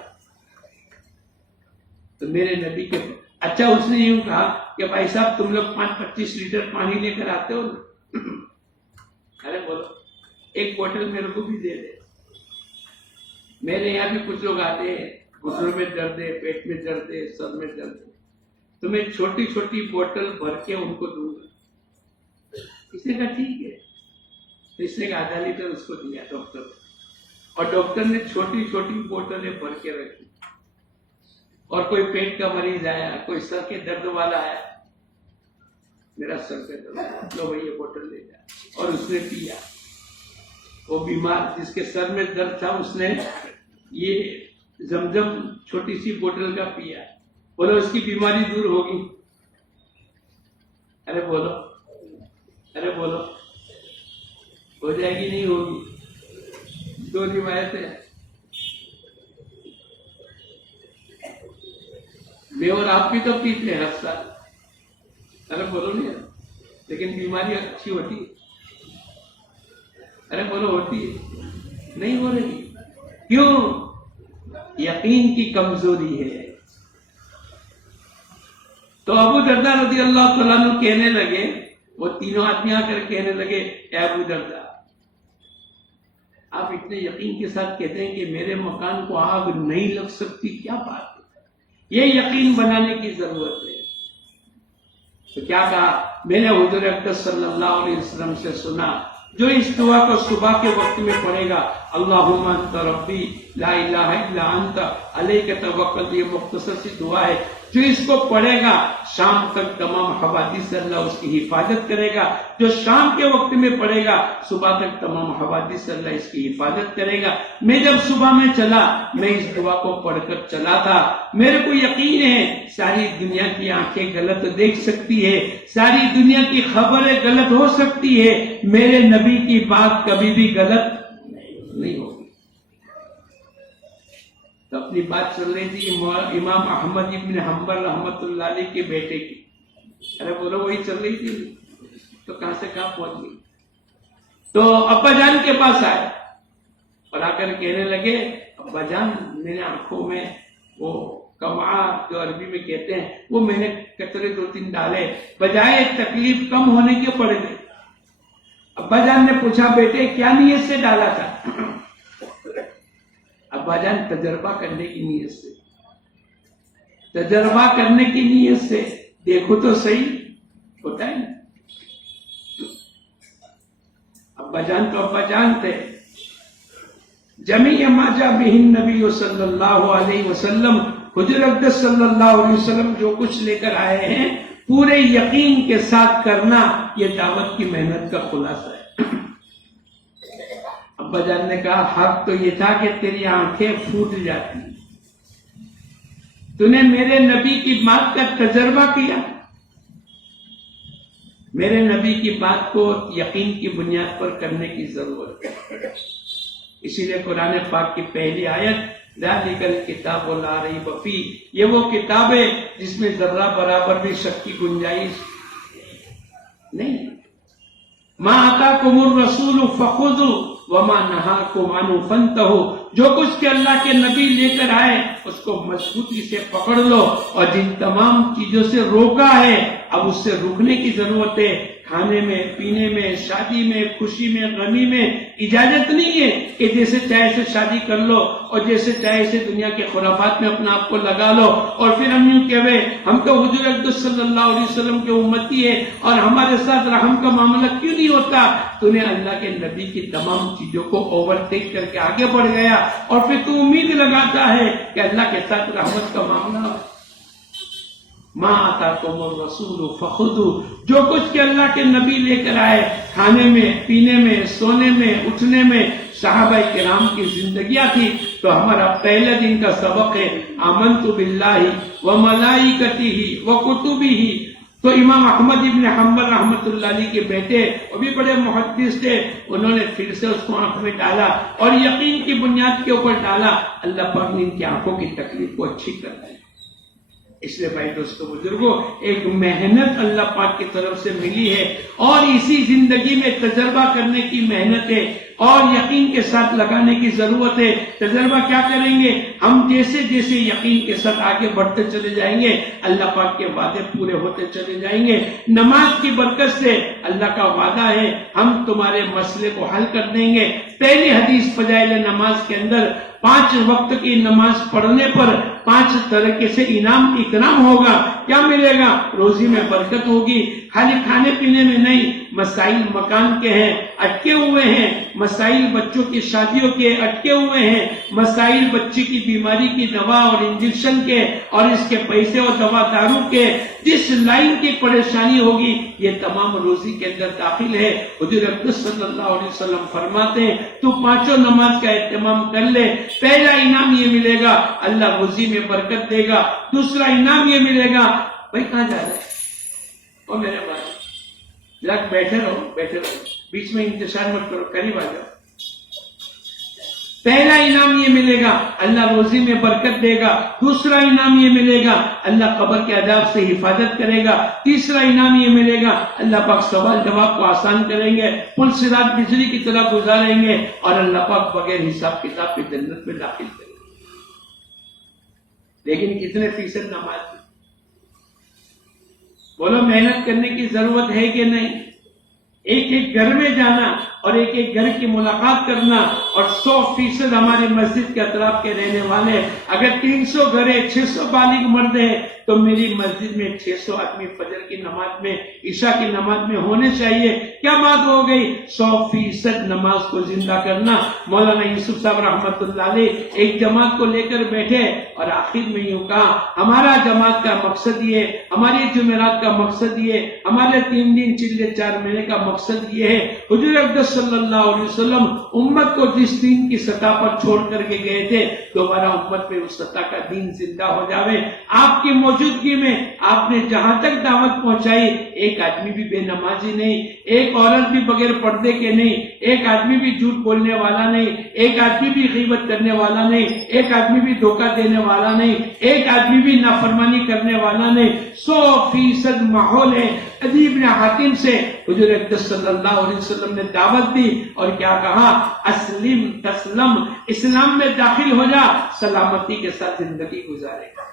تو میرے نبی کے اچھا اس نے یوں کہا کہ بھائی صاحب تم لوگ 25 لیٹر پانی لے کر آتے ہو نا، ارے بولو ایک بوتل میرے کو بھی دے دے۔ میرے یہاں بھی کچھ لوگ آتے ہیں، گھٹنوں میں درد ہے، پیٹ میں درد ہے، سر میں درد ہے، تو میں چھوٹی چھوٹی بوتل بھر کے ان کو دوں گا۔ اس نے کہا ٹھیک ہے، تو اس نے کہا آدھا لیٹر اس کو دیا ڈاکٹر کو، اور ڈاکٹر نے چھوٹی چھوٹی بوتلیں بھر کے رکھی، اور کوئی پیٹ کا مریض آیا، کوئی سر کے درد والا آیا، میرا سر پہ درد، لو بھائی یہ بوتل لے جا، اور اس نے پیا۔ وہ بیمار جس کے سر میں درد تھا اس نے یہ زمزم چھوٹی سی بوتل کا پیا، بولو اس کی بیماری دور ہوگی؟ ارے بولو، ارے بولو، ہو جائے گی نہیں ہوگی؟ دو روایتیں، میں اور آپ بھی تو پیتے ہیں ہر سال، ارے بولو نہیں، لیکن بیماری اچھی ہوتی ہے، ارے بولو ہوتی ہے؟ نہیں ہو رہی، کیوں؟ یقین کی کمزوری ہے۔ تو ابو درداء رضی اللہ تعالیٰ عنہ کہنے لگے، وہ تینوں آدمی آ کر کہنے لگے اے ابو درداء، آپ اتنے یقین کے ساتھ کہتے ہیں کہ میرے مکان کو آگ نہیں لگ سکتی، کیا بات ہے؟ یہ یقین بنانے کی ضرورت ہے۔ تو کیا کہا؟ میں نے حضور اقدس صلی اللہ علیہ وسلم سے سنا، جو اس دعا کو صبح کے وقت میں پڑھے گا، اللہم انت ربی لا الہ الا انت علیک توکلت، یہ مختصر سی دعا ہے، جو اس کو پڑھے گا شام تک تمام حوادث سے اللہ اس کی حفاظت کرے گا، جو شام کے وقت میں پڑھے گا صبح تک تمام حوادث سے اللہ اس کی حفاظت کرے گا۔ میں جب صبح میں چلا، میں اس دعا کو پڑھ کر چلا تھا، میرے کو یقین ہے ساری دنیا کی آنکھیں غلط دیکھ سکتی ہے، ساری دنیا کی خبریں غلط ہو سکتی ہے، میرے نبی کی بات کبھی بھی غلط نہیں ہوگی۔ تو اپنی بات چل رہی تھی امام احمد ابن حنبل رحمت اللہ علیہ کے بیٹے کی، ارے بولو وہی چل رہی تھی، تو کہاں سے کہاں پہنچ گئی؟ تو ابا جان کے پاس آئے اور آ کر کہنے لگے ابا جان میرے آنکھوں میں وہ کمعہ جو عربی میں کہتے ہیں، وہ میں نے قطرے 2-3 ڈالے، بجائے تکلیف کم ہونے کے پڑ گئے۔ ابا جان نے پوچھا بیٹے کیا نیت سے ڈالا تھا؟ ابا جان تجربہ کرنے کی نیت سے، تجربہ کرنے کی نیت سے، دیکھو تو صحیح ہوتا ہے نا۔ ابا جان تو ابا جان تھے۔ جمیع ما جاء بہ النبی صلی اللہ علیہ وسلم، حضور اقدس صلی اللہ علیہ وسلم جو کچھ لے کر آئے ہیں پورے یقین کے ساتھ کرنا، یہ دعوت کی محنت کا خلاصہ ہے۔ ابا جان نے کہا حق تو یہ تھا کہ تیری آنکھیں پھوٹ جاتی، تو نے میرے نبی کی بات کا تجربہ کیا، میرے نبی کی بات کو یقین کی بنیاد پر کرنے کی ضرورت ہے۔ اسی لیے قرآن پاک کی پہلی آیت ذالک الکتاب لا ریب فیہ، یہ وہ کتاب ہے جس میں ذرہ برابر بھی شک کی گنجائش نہیں۔ ما آتاکم الرسول فخذوا وما نہاکم عنہ فانتہوا، جو کچھ کہ اللہ کے نبی لے کر آئے اس کو مضبوطی سے پکڑ لو، اور جن تمام چیزوں سے روکا ہے اب اس سے رکنے کی ضرورت ہے۔ کھانے میں، پینے میں، شادی میں، خوشی میں، غمی میں اجازت نہیں ہے کہ جیسے چاہے سے شادی کر لو اور جیسے چاہے سے دنیا کے خرافات میں اپنا آپ کو لگا لو اور پھر ہم یوں کہے ہم تو حضور اقدس صلی اللہ علیہ وسلم کے امتی ہے اور ہمارے ساتھ رحم کا معاملہ کیوں نہیں ہوتا؟ تو نے اللہ کے نبی کی تمام چیزوں کو اوورٹیک کر کے آگے بڑھ گیا اور پھر تو امید لگاتا ہے کہ اللہ کے ساتھ رحمت کا معاملہ ہو۔ مَا آتَاكُمُ الرَّسُولُ فَخُذُوهُ، جو کچھ کہ اللہ کے نبی لے کر آئے، کھانے میں، پینے میں، سونے میں، اٹھنے میں، صحابہ کرام کی زندگیاں تھی۔ تو ہمارا پہلے دن کا سبق ہے آمنت باللہ وملائکتہ وکتبہ۔ تو امام احمد ابن حنبل رحمۃ اللہ علیہ کے بیٹے، وہ بھی بڑے محدث تھے، انہوں نے پھر سے اس کو آنکھ میں ڈالا اور یقین کی بنیاد کے اوپر ڈالا۔ اللہ پاک نے ان کی آنکھوں کی تکلیف کو اچھی کر دی۔ اس لیے بھائی دوستو بزرگوں، ایک محنت اللہ پاک کی طرف سے ملی ہے اور اسی زندگی میں تجربہ کرنے کی محنت ہے اور یقین کے ساتھ لگانے کی ضرورت ہے۔ تجربہ کیا کریں گے؟ ہم جیسے جیسے یقین کے ساتھ آگے بڑھتے چلے جائیں گے، اللہ پاک کے وعدے پورے ہوتے چلے جائیں گے۔ نماز کی برکت سے اللہ کا وعدہ ہے ہم تمہارے مسئلے کو حل کر دیں گے۔ پہلی حدیث فضائل نماز کے اندر 5 وقت کی نماز پڑھنے پر 5 طریقے سے انعام اکرام ہوگا۔ کیا ملے گا؟ روزی میں برکت ہوگی، خالی کھانے پینے میں نہیں، مسائل مکان کے ہیں اٹکے ہوئے ہیں، مسائل بچوں کی شادیوں کے اٹکے ہوئے ہیں، مسائل بچے کی بیماری کی دوا اور انجیکشن کے اور اس کے پیسے اور دوا دارو کے، جس لائن کی پریشانی ہوگی یہ تمام روزی کے اندر داخل ہے۔ حضور اقدس صلی اللہ علیہ وسلم فرماتے ہیں تو 5 نماز کا اہتمام کر لے، پہلا انعام یہ ملے گا اللہ روزی میں برکت دے گا، دوسرا انعام یہ ملے گا۔ بھائی کہاں جا رہے اور میرے بھائی ذرا بیٹھے رہو، بیچ میں انتشار مت کرو، قریب آ جاؤ۔ پہلا انعام یہ ملے گا اللہ روزی میں برکت دے گا، دوسرا انعام یہ ملے گا اللہ قبر کے عذاب سے حفاظت کرے گا، تیسرا انعام یہ ملے گا اللہ پاک سوال جواب کو آسان کریں گے، پل صراط بجلی کی طرح گزاریں گے اور اللہ پاک بغیر حساب کتاب کے جنت میں داخل کریں گے۔ لیکن کتنے فیصد نماز؟ بولو محنت کرنے کی ضرورت ہے کہ نہیں؟ ایک ایک گھر میں جانا اور ایک ایک گھر کی ملاقات کرنا اور 100% ہمارے مسجد کے اطراف کے رہنے والے، اگر 300 گھر ہے، 600 بالغ مرد ہے تو میری مسجد میں 600 آدمی فجر کی نماز میں، عشاء کی نماز میں ہونے چاہیے۔ کیا بات ہو گئی؟ 100% نماز کو زندہ کرنا۔ مولانا یوسف صاحب رحمۃ اللہ علیہ ایک جماعت کو لے کر بیٹھے اور آخر میں یوں کہا ہمارا جماعت کا مقصد یہ، ہماری جمعرات کا مقصد یہ، ہمارے 3 دن چلے 4 مہینے کا مقصد یہ ہے۔ حضور اقدس صلی اللہ علیہ وسلم امت کو جس دین کی سطح پر چھوڑ کر کے گئے تھے دوبارہ امت میں اس سطح کا دین زندہ ہو جاوے۔ آپ کی موجودگی میں آپ نے جہاں تک دعوت پہنچائی، ایک آدمی بھی بے نمازی نہیں، ایک عورت بھی بغیر پردے کے نہیں، ایک آدمی بھی جھوٹ بولنے والا نہیں، ایک آدمی بھی غیبت کرنے والا نہیں، ایک آدمی بھی دھوکہ دینے والا نہیں، ایک آدمی بھی نافرمانی کرنے والا نہیں۔ 100% ماحول ہے۔ عدی بن حاتم سے حضور اقدس صلی اللہ علیہ وسلم نے دعوت دی اور کیا کہا؟ اسلم تسلم، اسلام میں داخل ہو جا، سلامتی کے ساتھ زندگی گزارے گا۔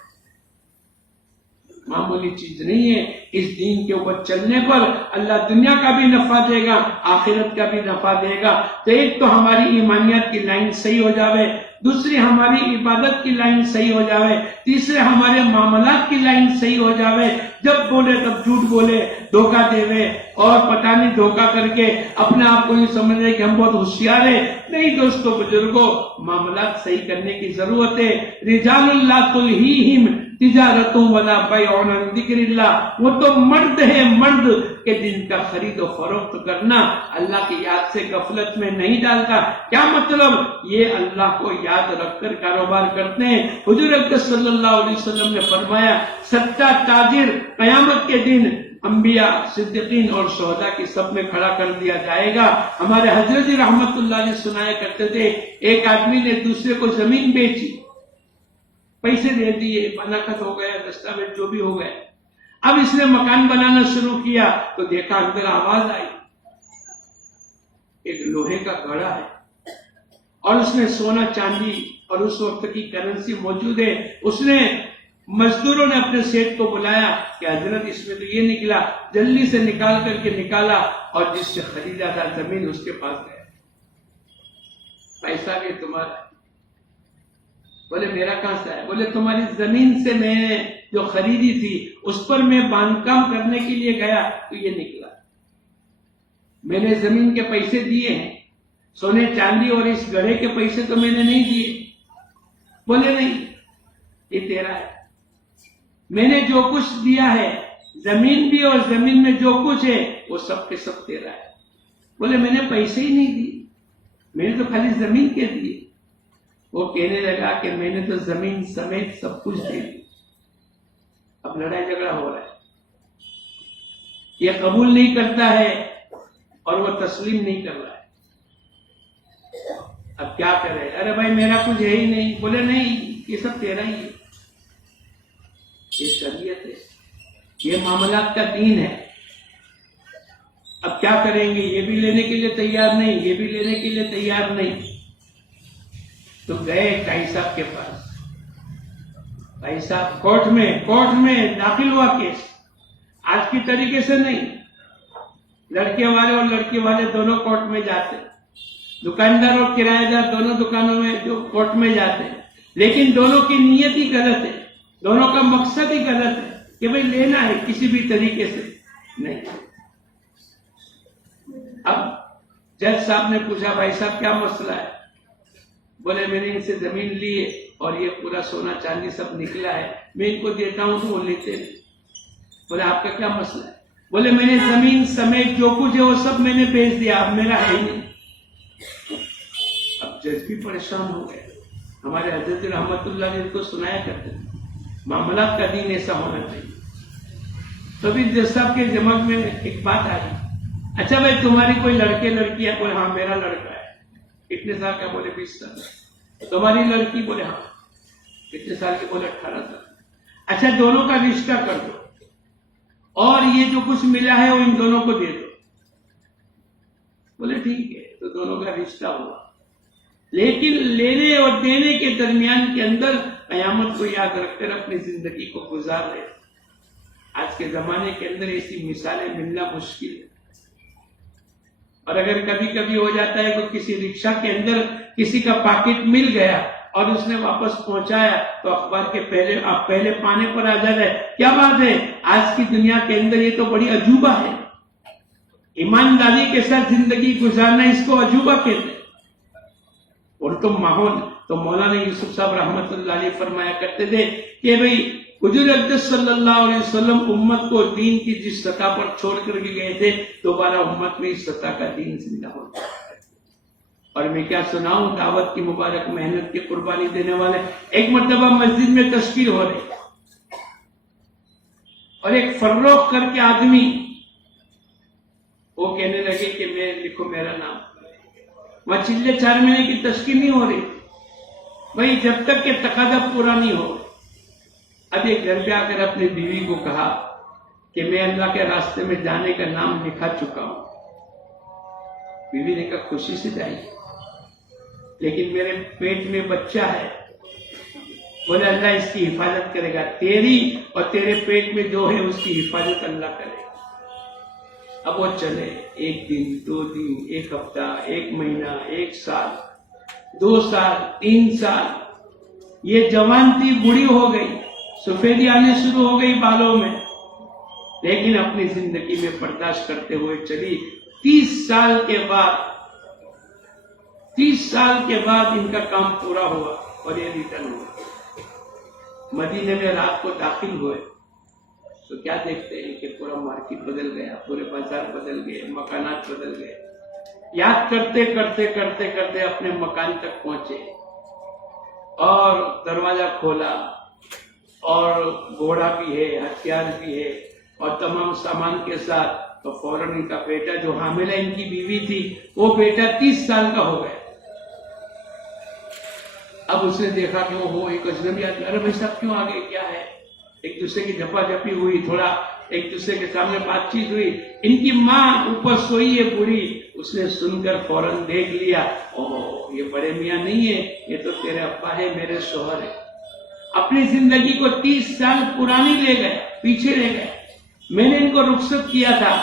معمولی چیز نہیں ہے۔ اس دین کے اوپر چلنے پر اللہ دنیا کا بھی نفع دے گا، آخرت کا بھی نفع دے گا۔ تو ایک تو ہماری ایمانیات کی لائن صحیح ہو جاوے، دوسری ہماری عبادت کی لائن صحیح ہو جاوے، تیسرے ہمارے معاملات کی لائن صحیح ہو جاوے۔ جب بولے تب جھوٹ بولے، دھوکہ دے اور پتہ نہیں دھوکہ کر کے اپنے آپ کو یہ سمجھ رہے کہ ہم بہت ہوشیار ہیں۔ نہیں دوستو بزرگوں، معاملات صحیح کرنے کی ضرورت ہے۔ رجال اللہ تلہیہم تجارتوں ولا بیع عن ذکر اللہ، وہ تو مرد ہے، مرد کہ جن کا خرید و فروخت کرنا اللہ کی یاد سے غفلت میں نہیں ڈالتا۔ کیا مطلب؟ یہ اللہ کو یاد رکھ کر کاروبار کرتے ہیں۔ حضور اقدس صلی اللہ علیہ وسلم نے فرمایا سچا تاجر قیامت کے دن انبیاء، صدیقین اور شہداء کی سب میں کھڑا کر دیا جائے گا۔ ہمارے حضرت جی رحمت اللہ علیہ سنایا کرتے تھے، ایک آدمی نے دوسرے کو زمین بیچی، پیسے دے دیے، بناخت ہو گیا، دستاویز جو بھی ہو گئے۔ اب اس نے مکان بنانا شروع کیا تو دیکھا اندر آواز آئی، ایک لوہے کا گڑھا ہے اور اس میں سونا چاندی اور اس وقت کی کرنسی موجود ہے۔ اس نے مزدوروں نے اپنے سیٹ کو بلایا کہ حضرت اس میں تو یہ نکلا، جلدی سے نکال کر کے نکالا، اور جس سے خریدا تھا زمین اس کے پاس گیا، پیسہ بھی تمہارا ہے۔ بولے میرا کہاں سے ہے؟ بولے تمہاری زمین سے میں نے جو خریدی تھی اس پر میں باندھکام کرنے کے لیے گیا تو یہ نکلا، میں نے زمین کے پیسے دیے ہیں، سونے چاندی اور اس گڑھے کے پیسے تو میں نے نہیں دیے۔ بولے نہیں، یہ تیرا ہے، میں نے جو کچھ دیا ہے، زمین بھی اور زمین میں جو کچھ ہے وہ سب کے سب تیرا ہے۔ بولے میں نے پیسے ہی نہیں دیے، میں نے تو خالی زمین کے دیے۔ وہ کہنے لگا کہ میں نے تو زمین سمیت سب کچھ دے دی۔ اب لڑائی جھگڑا ہو رہا ہے، یہ قبول نہیں کرتا ہے اور وہ تسلیم نہیں کر رہا ہے۔ اب کیا کرے؟ ارے بھائی میرا کچھ ہے ہی نہیں۔ بولے نہیں، یہ سب تیرا ہی ہے، یہ شریعت ہے، یہ معاملات کا دین ہے۔ اب کیا کریں گے؟ یہ بھی لینے کے لیے تیار نہیں، یہ بھی لینے کے لیے تیار نہیں۔ تو گئے قاضی صاحب کے پاس، قاضی صاحب کورٹ میں داخل ہوا کیس۔ آج کی طریقے سے نہیں، لڑکے والے اور لڑکی والے دونوں کورٹ میں جاتے، دکاندار اور کرایہ دار دونوں دکانوں میں جو کورٹ میں جاتے ہیں، لیکن دونوں کی نیت ہی غلط ہے، دونوں کا مقصد ہی غلط ہے کہ بھئی لینا ہے، کسی بھی طریقے سے نہیں۔ اب جج صاحب نے پوچھا بھائی صاحب کیا مسئلہ ہے؟ بولے میں نے ان سے زمین لی ہے اور یہ پورا سونا چاندی سب نکلا ہے، میں ان کو دیتا ہوں تو وہ لیتے نہیں۔ بولے آپ کا کیا مسئلہ ہے؟ بولے میں نے زمین سمیت جو کچھ ہے وہ سب میں نے بیچ دیا، اب میرا ہے ہی نہیں۔ اب جج بھی پریشان ہو گئے۔ ہمارے حضرت رحمت اللہ نے ان کو سنایا کرتے تھے معاملات کا دین ایسا ہونا چاہیے۔ تو بھی جج صاحب کے دماغ میں ایک بات آئی، اچھا بھائی تمہاری کوئی لڑکے لڑکی ہے؟ بولے ہاں میرا لڑکا ہے۔ کتنے سال کا؟ بولے 20 سال۔ تمہاری لڑکی؟ بولے ہاں۔ کتنے سال کی؟ بولے 18 سال۔ اچھا دونوں کا رشتہ کر دو اور یہ جو کچھ ملا ہے وہ ان دونوں کو دے دو۔ بولے ٹھیک ہے، تو دونوں کا رشتہ ہوا، لیکن لینے اور دینے کے درمیان کے اندر قیامت کو یاد رکھ کر اپنی زندگی کو گزار رہے۔ آج کے زمانے کے اندر ایسی مثالیں ملنا مشکل ہے، اور اگر کبھی کبھی ہو جاتا ہے کہ کسی رکشہ کے اندر کسی کا پاکٹ مل گیا اور اس نے واپس پہنچایا تو اخبار کے پہلے پانے پر آ جاتا ہے، کیا بات ہے آج کی دنیا کے اندر یہ تو بڑی عجوبہ ہے، ایمانداری کے ساتھ زندگی گزارنا اس کو عجوبہ کہتے ہیں۔ اور تو ماحول تو مولانا یوسف صاحب رحمت اللہ علیہ فرمایا کرتے تھے کہ بھئی حضور اقدس صلی اللہ علیہ وسلم امت کو دین کی جس سطح پر چھوڑ کر کے گئے تھے دوبارہ امت میں اس سطح کا دین زندہ ہوتا ہے۔ اور میں کیا سناؤں، دعوت کی مبارک محنت کی قربانی دینے والے ایک مرتبہ مسجد میں تشکیل ہو رہی اور ایک فروخت کر کے آدمی وہ کہنے لگے کہ میں لکھو میرا نام۔ وہاں چلے 4 مہینے کی تشکیل نہیں ہو رہی بھائی، جب تک کہ تقاضا پورا نہیں ہو۔ اب ایک گھر پہ آ کر اپنی بیوی کو کہا کہ میں اللہ کے راستے میں جانے کا نام لکھا چکا ہوں۔ بیوی نے کہا خوشی سے جائیے، لیکن میرے پیٹ میں بچہ ہے۔ بولے اللہ اس کی حفاظت کرے گا، تیری اور تیرے پیٹ میں جو ہے اس کی حفاظت اللہ کرے گا۔ اب وہ چلے 1 دن 2 دن 1 ہفتہ 1 مہینہ 1 سال 2 سال 3 سال، یہ جوان تھی بوڑھی ہو گئی، سفیدی آنے شروع ہو گئی بالوں میں، لیکن اپنی زندگی میں برداشت کرتے ہوئے چلی۔ 30 سال کے بعد ان کا کام پورا ہوا اور یہ ریٹرن ہوا۔ مدینے میں رات کو داخل ہوئے تو کیا دیکھتے ہیں کہ پورا مارکیٹ بدل گیا، پورے بازار بدل گئے، مکانات بدل گئے۔ یاد کرتے کرتے کرتے کرتے اپنے مکان تک پہنچے اور دروازہ کھولا اور گھوڑا بھی ہے، ہتھیار بھی ہے اور تمام سامان کے ساتھ، تو فوراً ان کا بیٹا جو حاملہ ان کی بیوی تھی وہ بیٹا 30 سال کا ہو گیا۔ اب اس نے دیکھا کہ وہ ایک اجنبی آدمی، ارے بھائی صاحب کیوں آگے، کیا ہے؟ ایک دوسرے کی جھپا جھپی ہوئی، تھوڑا ایک دوسرے کے سامنے بات چیت ہوئی۔ ان کی ماں اوپر سوئی ہے بوڑھی، اس نے سن کر فوراً دیکھ لیا، اوہ یہ بڑے میاں نہیں ہے، یہ تو تیرے ابا ہے، میرے شوہر ہے۔ اپنی زندگی کو 30 سال پرانی لے گئے، پیچھے لے گئے. میں نے ان کو رخصت کیا تھا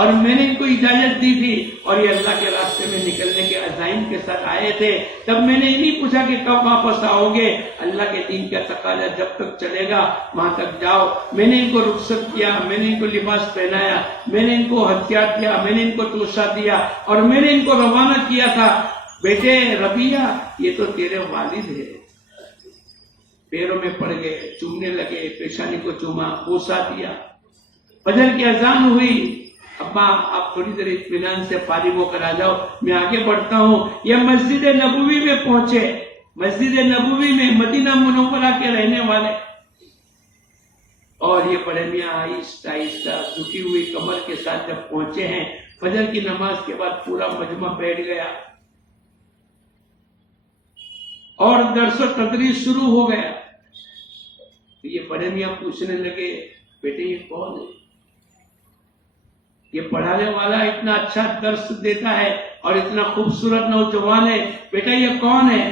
اور میں نے ان کو اجازت دی تھی اور یہ اللہ کے راستے میں نکلنے کے عزائم کے ساتھ آئے تھے. تب میں نے یہ نہیں پوچھا کہ کب واپس آؤ گے. اللہ کے دین کا تقاضا جب تک چلے گا وہاں تک جاؤ. میں نے ان کو رخصت کیا، میں نے ان کو لباس پہنایا، میں نے ان کو ہتھیار دیا، میں نے ان کو توشہ دیا اور میں نے ان کو روانہ کیا تھا. بیٹے ربیہ، یہ تو تیرے والد ہے. پیروں میں پڑ گئے، چومنے لگے، پیشانی کو چوما، بوسا دیا. فجر کی اذان ہوئی. ابا آپ تھوڑی دیر اطمینان سے فارغ ہو کر آ جاؤ، میں آگے بڑھتا ہوں. یہ مسجد نبوی میں پہنچے. مسجد نبوی میں مدینہ منورہ کے رہنے والے، اور یہ بڑے میاں آہستہ آہستہ جھکی ہوئی کمر کے ساتھ جب پہنچے ہیں، فجر کی نماز کے بعد پورا مجمع بیٹھ گیا اور درس و تدریس شروع ہو گیا. یہ بڑے میاں پوچھنے لگے، بیٹے یہ کون ہے؟ یہ پڑھانے والا اتنا اچھا درس دیتا ہے اور اتنا خوبصورت نوجوان ہے، بیٹا یہ کون ہے؟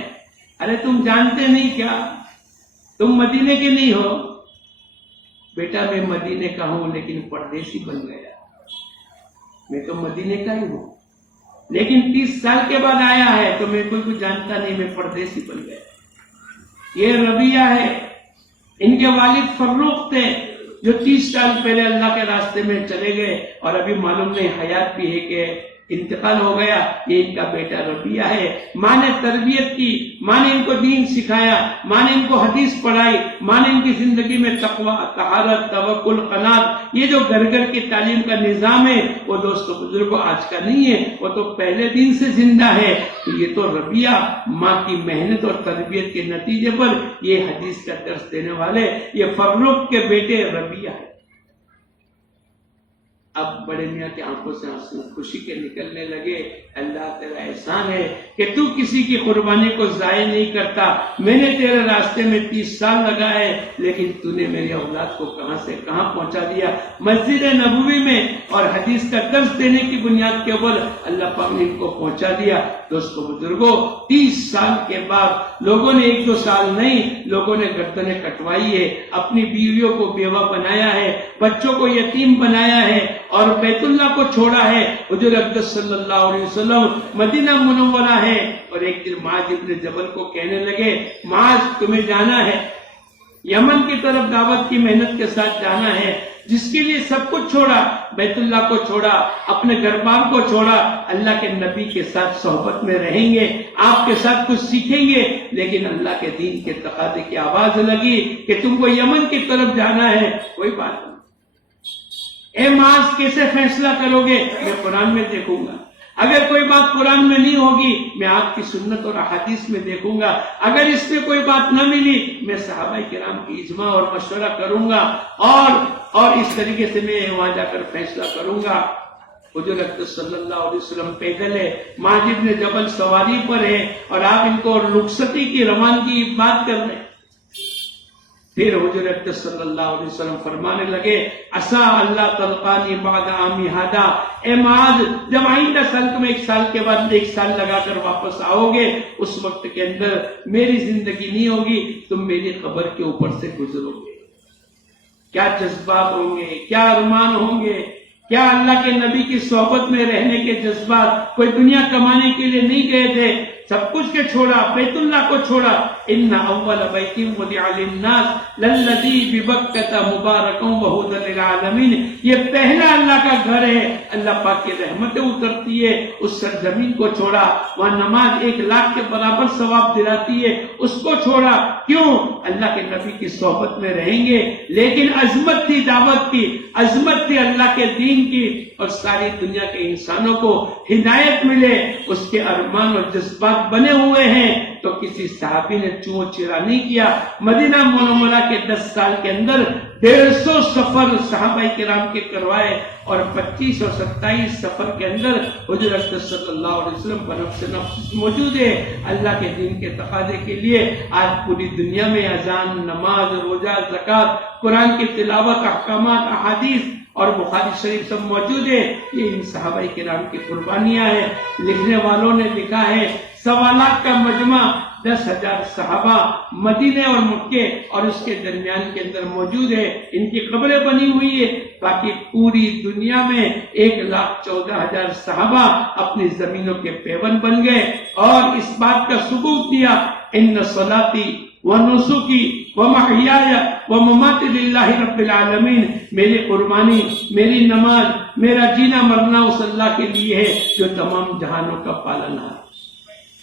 ارے تم جانتے نہیں کیا؟ تم مدینے کے نہیں ہو؟ بیٹا میں مدینے کا ہوں لیکن پردیسی بن گیا. میں تو مدینے کا ہی ہوں لیکن 30 سال کے بعد آیا ہے تو میں کوئی کچھ جانتا نہیں، میں پردیسی بن گیا. یہ ربیہ ہے. ان کے والد فروخ تھے جو 30 سال پہلے اللہ کے راستے میں چلے گئے اور ابھی معلوم نہیں حیات بھی ہے کہ انتقال ہو گیا. یہ ان کا بیٹا ربیہ ہے. ماں نے تربیت کی، ماں نے ان کو دین سکھایا، ماں نے ان کو حدیث پڑھائی، ماں نے ان کی زندگی میں تقوی، طہارت، توکل، قناعت، یہ جو گھر گھر کی تعلیم کا نظام ہے وہ دوستو بزرگوں آج کا نہیں ہے، وہ تو پہلے دن سے زندہ ہے. تو یہ تو ربیہ ماں کی محنت اور تربیت کے نتیجے پر یہ حدیث کا درس دینے والے یہ فروخ کے بیٹے ربیہ ہے. اب بڑے میاں کی آنکھوں سے آنسو خوشی کے نکلنے لگے. اللہ تیرا احسان ہے کہ تو کسی کی قربانی کو ضائع نہیں کرتا. میں نے تیرے راستے میں 30 سال لگائے لیکن تو نے میری اولاد کو کہاں سے کہاں پہنچا دیا. مسجد نبوی میں اور حدیث کا درس دینے کی بنیاد کے اوپر اللہ پاک نے ان کو پہنچا دیا. دوستو بزرگوں 30 سال کے بعد لوگوں نے 1-2 سال نہیں، لوگوں نے گردنیں کٹوائی ہے، اپنی بیویوں کو بیوہ بنایا ہے، بچوں کو یتیم بنایا ہے اور بیت اللہ کو چھوڑا ہے. حضور اقدس صلی اللہ علیہ وسلم مدینہ منورہ ہے. اور ایک دن معاذ ابن جبل کو کہنے لگے، معاذ تمہیں جانا ہے یمن کی طرف، دعوت کی محنت کے ساتھ جانا ہے، جس کے لیے سب کچھ چھوڑا، بیت اللہ کو چھوڑا، اپنے گھر بار کو چھوڑا، اللہ کے نبی کے ساتھ صحبت میں رہیں گے، آپ کے ساتھ کچھ سیکھیں گے. لیکن اللہ کے دین کے تقاضے کی آواز لگی کہ تم کو یمن کی طرف جانا ہے. کوئی بات نہیں. اے معاذ کیسے فیصلہ کرو گے؟ میں قرآن میں دیکھوں گا. اگر کوئی بات قرآن میں نہیں ہوگی میں آپ کی سنت اور احادیث میں دیکھوں گا. اگر اس میں کوئی بات نہ ملی میں صحابہ کرام کی اجماع اور مشورہ کروں گا اور اس طریقے سے میں وہاں جا کر فیصلہ کروں گا. حضور اقدس صلی اللہ علیہ وسلم پیدل ہے، معاذ ابن جبل سواری پر ہے اور آپ ان کو رخصتی کی روانگی کی بات کر رہے ہیں. پھر حضور اقدس صلی اللہ علیہ وسلم فرمانے لگے، عسا اللہ تلقانی بعد عامی ہادا. اے معاذ جب آئندہ سال تم 1 سال کے بعد 1 سال لگا کر واپس آؤ گے اس وقت کے اندر میری زندگی نہیں ہوگی، تم میری قبر کے اوپر سے گزرو گے. کیا جذبات ہوں گے، کیا ارمان ہوں گے، کیا اللہ کے نبی کی صحبت میں رہنے کے جذبات. کوئی دنیا کمانے کے لیے نہیں گئے تھے، سب کچھ کے چھوڑا، بیت اللہ کو چھوڑا. ان اول بیت وضع للناس للذی ببکۃ مبارک وہدی للعالمین. یہ پہلا اللہ کا گھر ہے، اللہ پاک کی رحمتیں اترتی ہے. اس سرزمین کو چھوڑا، وہاں نماز 1 لاکھ کے برابر ثواب دلاتی ہے، اس کو چھوڑا. کیوں؟ اللہ کے نبی کی صحبت میں رہیں گے. لیکن عظمت تھی دعوت کی، عظمت تھی اللہ کے دین کی، اور ساری دنیا کے انسانوں کو ہدایت ملے، اس کے ارمان اور جذبات بنے ہوئے ہیں. تو کسی صحابی نے چوں چرا نہیں کیا. مدینہ منورہ کے 10 سال کے اندر 150 سفر صحابہ کرام کے کروائے اور 25 اور 27 سفر کے اندر حضور اقدس صلی اللہ علیہ وسلم بنفس نفس موجود ہے اللہ کے دین کے تقاضے کے لیے. آج پوری دنیا میں اذان، نماز، روزہ، زکوٰۃ، قرآن کی تلاوت، احکامات، احادیث اور بخاری شریف سب موجود ہے. یہ ان صحابہ کرام کی قربانیاں ہیں. لکھنے والوں نے لکھا ہے 1.25 لاکھ کا مجمع 10,000 صحابہ مدینے اور مکے اور اس کے درمیان کے اندر موجود ہے، ان کی قبریں بنی ہوئی ہے، باقی پوری دنیا میں 1,14,000 صحابہ اپنی زمینوں کے پیون بن گئے اور اس بات کا ثبوت دیا ان صلاتی ونسکی ومحیای ومماتی للہ رب العالمین، میری قربانی، میری نماز، میرا جینا مرنا اس اللہ کے لیے ہے جو تمام جہانوں کا پالنہار۔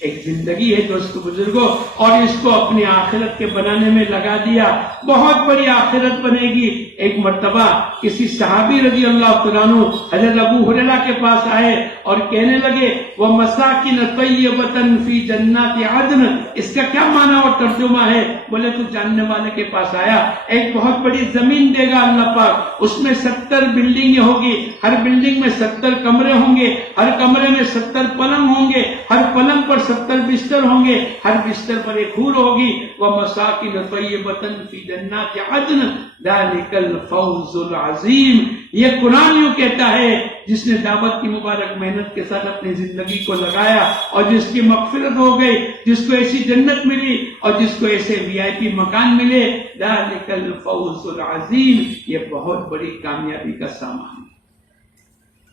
ایک زندگی ہے دوستو بزرگوں، اور اس کو اپنی آخرت کے بنانے میں لگا دیا، بہت بڑی آخرت بنے گی۔ ایک مرتبہ کسی صحابی رضی اللہ عنہ حضرت ابو ہریرہ کے پاس آئے اور کہنے لگے وَمَسَاكِنَ طَيِّبَةً فِي جَنَّاتِ عَدْنٍ، اس کا کیا معنی اور ترجمہ ہے؟ بولے تو جاننے والے کے پاس آیا، ایک بہت بڑی زمین دے گا اللہ پاک، اس میں 70 بلڈنگیں ہوگی، ہر بلڈنگ میں 70 کمرے ہوں گے، ہر کمرے میں 70 پلنگ ہوں گے، ہر پلنگ پر 70 بستر ہوں گے، ہر بستر پر ایک حور ہوگی۔ وَمَسَاكِنَ طَيِّبَةً فِي جَنَّاتِ عَدْنٍ ذَلِكَ الْفَوْزُ الْعَظِيمُ۔ یہ قرآن یوں کہتا ہے، جس نے دعوت کی مبارک محنت کے ساتھ اپنی زندگی کو لگایا اور جس کی مغفرت ہو گئی، جس کو ایسی جنت ملی اور جس کو ایسے VIP مکان ملے، ذَلِكَ الْفَوْزُ الْعَظِيمُ، یہ بہت بڑی کامیابی کا سامان ہے۔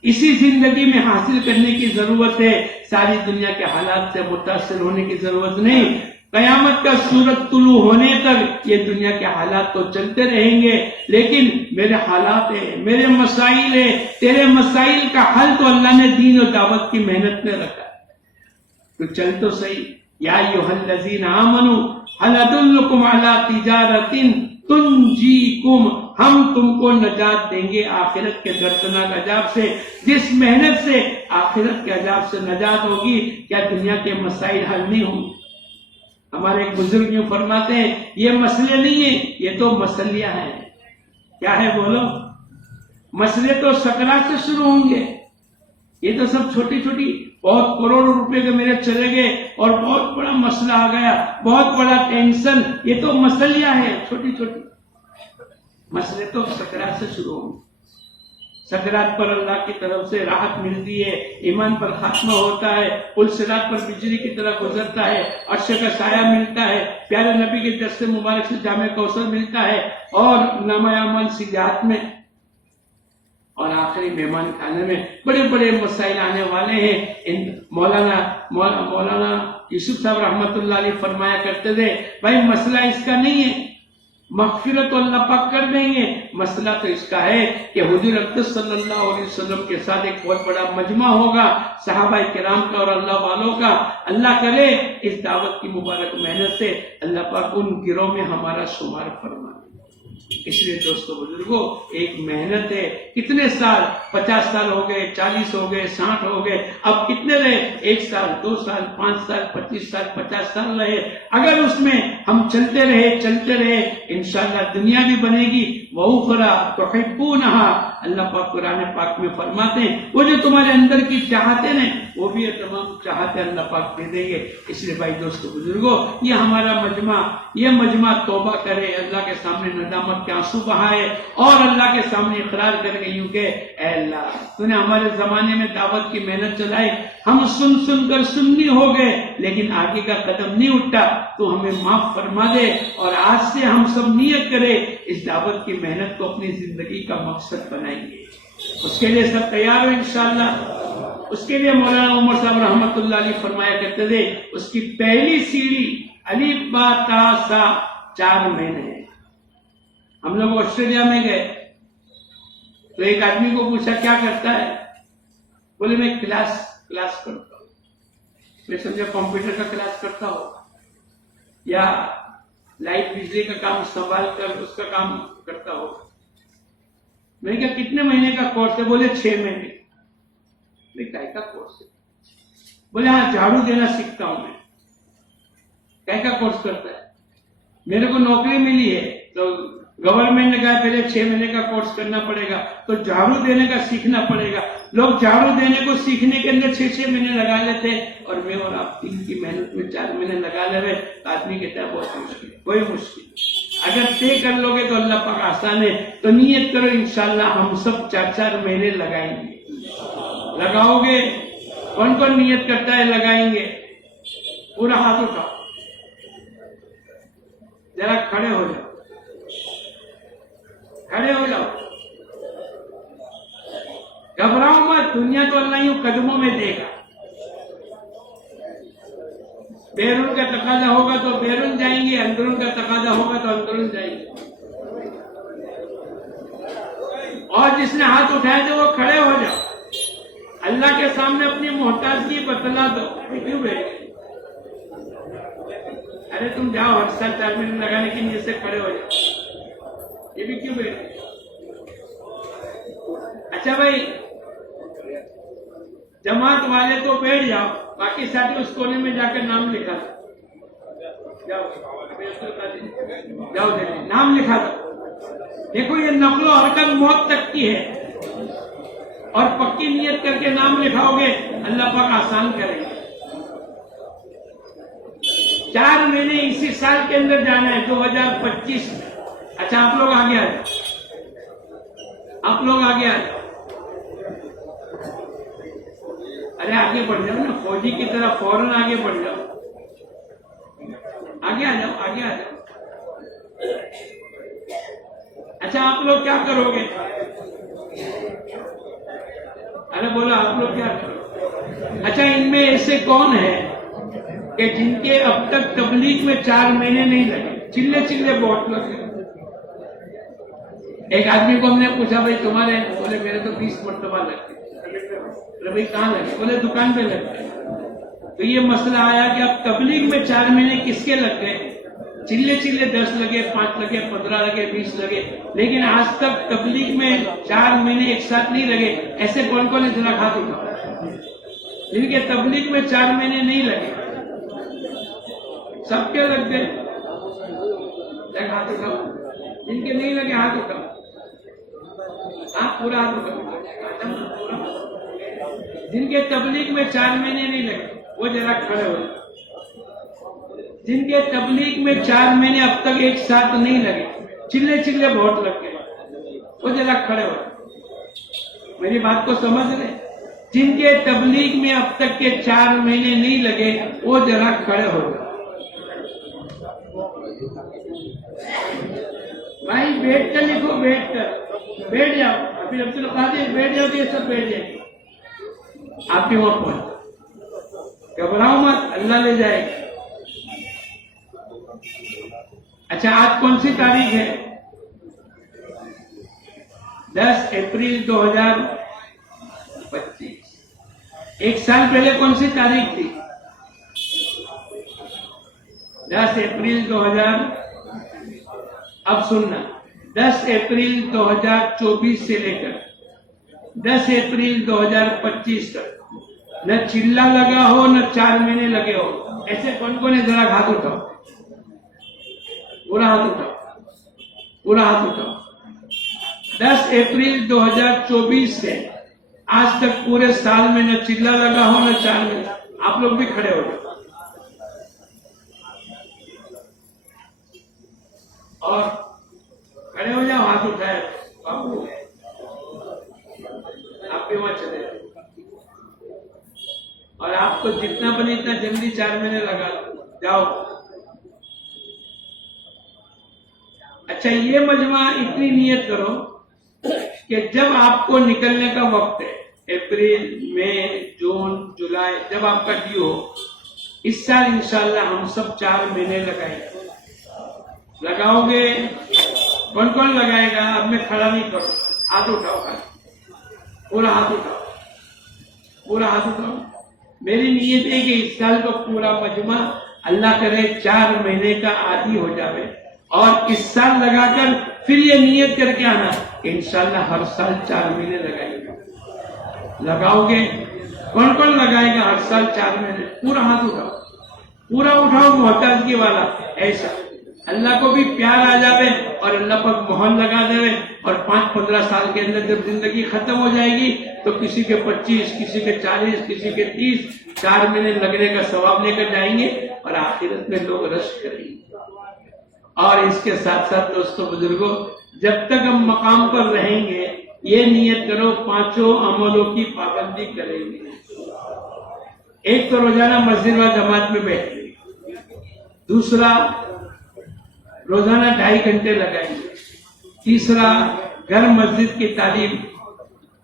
اسی زندگی میں حاصل کرنے کی ضرورت ہے، ساری دنیا کے حالات سے متاثر ہونے کی ضرورت نہیں۔ قیامت کا سورج طلوع ہونے تک یہ دنیا کے حالات تو چلتے رہیں گے، لیکن میرے حالات ہیں، میرے مسائل ہیں، تیرے مسائل کا حل تو اللہ نے دین و دعوت کی محنت میں رکھا ہے، تو چل تو صحیح۔ یا ایھا الذین آمنوا ھل ادلکم علی تجارۃ تنجیکم، ہم تم کو نجات دیں گے آخرت کے دردناک عذاب سے، جس محنت سے آخرت کے عذاب سے نجات ہوگی، کیا دنیا کے مسائل حل نہیں ہوں گے؟ ہمارے ایک بزرگ یوں فرماتے ہیں یہ مسئلے نہیں ہیں، یہ تو مسلیاں ہیں۔ کیا ہے بولو؟ مسئلے تو سکرات سے شروع ہوں گے، یہ تو سب چھوٹی چھوٹی، بہت کروڑوں روپے کے میرے چلے گئے اور بہت بڑا مسئلہ آ گیا، بہت بڑا ٹینشن، یہ تو مسلیاں ہیں چھوٹی چھوٹی۔ مسئلے تو سکرات سے شروع ہوں گے، سکرات پر اللہ کی طرف سے راحت ملتی ہے، ایمان پر خاتمہ ہوتا ہے، پل صراط پر بجلی کی طرح گزرتا ہے، عرش کا سایہ ملتا ہے، پیارے نبی کے دست مبارک سے جامع کوثر ملتا ہے، اور نامہ اعمال سیدھے ہاتھ میں، اور آخری مہمان کھانے میں بڑے بڑے مسائل آنے والے ہیں۔ مولانا یوسف صاحب رحمۃ اللہ علیہ فرمایا کرتے تھے بھائی مسئلہ اس کا نہیں ہے مغفرت تو اللہ پاک کر دیں گے، مسئلہ تو اس کا ہے کہ حضور اقدس صلی اللہ علیہ وسلم کے ساتھ ایک بہت بڑا مجمع ہوگا صحابہ کرام کا اور اللہ والوں کا، اللہ کرے اس دعوت کی مبارک محنت سے اللہ پاک ان گروہ میں ہمارا شمار فرما دے۔ اس لیے دوستو بزرگوں ایک محنت ہے، کتنے سال، 50 سال ہو گئے، 40 ہو گئے، 60 ہو گئے، اب کتنے رہے؟ 1 سال، 2 سال، 5 سال، 25 سال، 50 سال رہے، اگر اس میں ہم چلتے رہے انشاءاللہ دنیا بھی بنے گی، وَأُخْرَىٰ تُحِبُّونَهَا، اللہ پاک قرآن پاک میں فرماتے ہیں وہ جو تمہارے اندر کی چاہتے ہیں وہ بھی تمام چاہتے اللہ پاک دے دیں گے۔ اس لیے بھائی دوستو بزرگوں یہ ہمارا یہ مجمع توبہ کرے، اللہ کے سامنے ندامت کے آنسو بہائے اور اللہ کے سامنے اقرار کر کے یوں کہ اے اللہ تو نے ہمارے زمانے میں دعوت کی محنت چلائی، ہم سن کر سنی ہو گئے لیکن آگے کا قدم نہیں اٹھا، تو ہمیں معاف فرما دے، اور آج سے ہم سب نیت کرے اس دعوت کی محنت کو اپنی زندگی کا مقصد بنائیں گے۔ اس کے لیے سب تیار ہو انشاءاللہ۔ اس کے لیے مولانا عمر صاحب رحمۃ اللہ علیہ فرمایا کرتے تھے اس کی پہلی سیڑھی الف با تا سا 4 مہینے ہے۔ ہم لوگ آسٹریلیا میں گئے تو ایک آدمی کو پوچھا کیا کرتا ہے، بولے میں کلاس کرتا ہوں، میں سمجھا کمپیوٹر کا کلاس کرتا ہوں یا لائٹ بجلی کا کام سنبھال کر اس کا کام کرتا ہوں۔ میں نے کہا کتنے مہینے کا کورس ہے؟ بولے 6 مہینے۔ کیا کا کورس ہے؟ بولے ہاں جھاڑو دینا سیکھتا ہوں میں۔ کیا کا کورس کرتا ہے؟ میرے کو نوکری ملی ہے تو گورنمنٹ نے کہا پہلے 6 مہینے کا کورس کرنا پڑے گا، تو جھاڑو دینے کا سیکھنا پڑے گا۔ لوگ جھاڑو دینے کو سیکھنے کے اندر 6 مہینے لگا لیتے اور میں اور آپ 3 کی محنت میں 4 مہینے لگا لے رہے، آدمی کہتا ہے بہت مشکل ہے۔ کوئی مشکل اگر طے کر لو گے تو اللہ پاک آسان ہے، تو نیت کرو انشاءاللہ ہم سب 4 مہینے لگائیں گے۔ لگاؤ گے؟ کون کون نیت کرتا ہے لگائیں گے؟ پورا ہاتھ اٹھاؤ۔ ذرا کھڑے ہو جاؤ، کھڑے ہو جاؤ، گھبراؤ مت، دنیا تو اللہ یوں قدموں میں دے گا. بیرون کا تقاضا ہوگا تو بیرون جائیں گے، اندرون کا تقاضا ہوگا تو اندرون جائیں گے. اور جس نے ہاتھ اٹھائے تھے وہ کھڑے ہو جاؤ، اللہ کے سامنے اپنی محتاجگی بتلا دو. کیوں بیٹھے؟ ارے تم جاؤ، ہر سال 4 منٹ لگانے کے لیے سے کھڑے ہو جاؤ، یہ بھی کیوں بیٹھے؟ اچھا بھائی، جماعت والے تو بیٹھ جاؤ، باقی ساتھی اس کونے میں جا کے نام لکھا دو. جاؤ جاؤ، نام لکھا دو. دیکھو یہ نقل و حرکت موت تک کی ہے، اور پکی نیت کر کے نام لکھاؤ گے اللہ پاک آسان کریں گے. 4 مہینے اسی سال کے اندر جانا ہے، 2025 میں. اچھا آپ لوگ آگے آ جاؤ، آپ لوگ آگے آ جاؤ. ارے آگے بڑھ جاؤ نا، فوجی کی طرح فوراً آگے بڑھ جاؤ، آگے آ جاؤ، آگے آ جاؤ. اچھا آپ لوگ کیا کرو گے؟ ارے بولو آپ لوگ کیا کرو؟ اچھا ان میں ایسے کون ہیں کہ جن کے اب تک تبلیغ میں 4 مہینے نہیں لگے؟ چلے بہت لگے. ایک آدمی کو ہم نے پوچھا بھائی تمہارے، بولے میرے تو 20 مرتبہ لگتے. بھائی کہاں لگے؟ بولے دکان پہ لگتے. تو یہ مسئلہ آیا کہ اب تبلیغ میں 4 مہینے کس کے لگ گئے؟ چلے 10 لگے، 5 لگے، 15 لگے، 20 لگے، لیکن آج تک تبلیغ میں 4 مہینے ایک ساتھ نہیں لگے. ایسے کون کون ہے؟ ذرا ہاتھ اٹھاؤ جن کے تبلیغ میں 4 مہینے نہیں لگے. سب کے لگ گئے؟ ہاتھ اٹھاؤ. جن کے نہیں لگے ہاتھ اٹھاؤ. ہاں پورا ہاتھ اٹھاؤ. جن کے تبلیغ میں 4 مہینے نہیں لگے وہ ذرا کھڑے ہو. جن کے تبلیغ میں 4 مہینے اب تک ایک ساتھ نہیں لگے، چلے بہت لگ گئے، وہ ذرا کھڑے ہو. میری بات کو سمجھ رہے؟ جن کے تبلیغ میں اب تک کے 4 مہینے نہیں لگے وہ ذرا کھڑے ہو گئے. بھائی بیٹھ کر لکھو، بیٹھ جاؤ. ابھی عبد القادر بیٹھ جاؤ، یہ سب بیٹھ جائیں گے. آپ بھی وہاں پہنچ، گھبراؤ مت، اللہ لے جائے گا. اچھا آج کون سی تاریخ ہے؟ 10 اپریل 2025. ایک سال پہلے کون سی تاریخ تھی؟ 10 اپریل 2000. اب سننا، 10 اپریل 2024 سے لے کر 10 اپریل 2025 تک نہ چلا لگا ہو نہ 4 مہینے لگے ہو. ایسے کون کون ہے؟ ذرا ہاتھ اٹھاؤ، پورا ہاتھ اٹھاؤ، پورا ہاتھ اٹھاؤ. 10 اپریل 2024 سے آج تک پورے سال میں نہ چلا لگا ہو نہ 4 مہینے. آپ لوگ بھی کھڑے ہو جاؤ اور کھڑے ہو جاؤ. ہاتھ اٹھائے بابو، آپ بھی وہاں چلے جاؤ. اور آپ کو جتنا بنے اتنا جلدی 4 مہینے لگا جاؤ. اچھا یہ مجمع اتنی نیت کرو کہ جب آپ کو نکلنے کا وقت ہے، اپریل، مئی، جون، جولائی، جب آپ کا ڈیو ہو، اس سال انشاءاللہ ہم سب 4 مہینے لگائیں گے. لگاؤ گے؟ کون کون لگائے گا؟ اب میں کھڑا نہیں کروں، ہاتھ اٹھاؤ، پورا ہاتھ اٹھاؤ، پورا ہاتھ اٹھاؤ. میری نیت ہے کہ اس سال کا پورا مجمع اللہ کرے 4 مہینے کا عادی ہو جاوے، اور اس سال لگا کر پھر یہ نیت کر کے آنا کہ انشاءاللہ ہر سال 4 مہینے لگائیں گے. لگاؤ گے؟ کون کون لگائے گا ہر سال 4 مہینے؟ پورا ہاتھ اٹھاؤ، پورا اٹھاؤ. محتاجگی والا ایسا اللہ کو بھی پیار آ جاوے اور اللہ پر مہر لگا دے. اور 5-15 سال کے اندر جب زندگی ختم ہو جائے گی تو کسی کے 25، کسی کے 40، کسی کے 30 4 مہینے لگنے کا ثواب لے کر جائیں گے اور آخرت میں لوگ رش کریں گے. اور اس کے ساتھ ساتھ دوستو بزرگوں، جب تک ہم مقام پر رہیں گے یہ نیت کرو 5 عملوں کی پابندی کریں گے. ایک تو روزانہ مسجد و جماعت میں بیٹھیں گے. دوسرا روزانہ 2.5 گھنٹے لگائیں گے. تیسرا گھر مسجد کی تعلیم.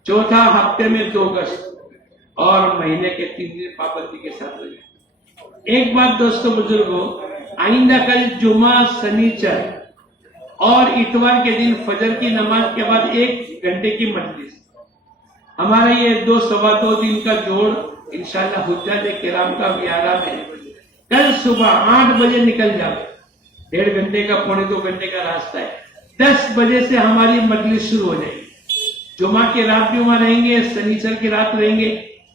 چوتھا ہفتے میں 2 گشت اور مہینے کے 3 دن پابندی کے ساتھ لگائیں. ایک بات دوستوں بزرگوں، آئندہ کل جمعہ، سنیچر اور اتوار کے دن فجر کی نماز کے بعد 1 گھنٹے کی مجلس. ہمارا یہ 2-2.25 دن کا جوڑ انشاءاللہ حجاج کرام کا ویارہ میں کل صبح 8 بجے نکل جاؤ. 1.5 گھنٹے کا 1.25 گھنٹے کا راستہ ہے. 10 بجے سے ہماری مجلس شروع ہو جائے گی. جمعہ کی رات بھی وہاں رہیں گے، سنیچر کی رات رہیں گے.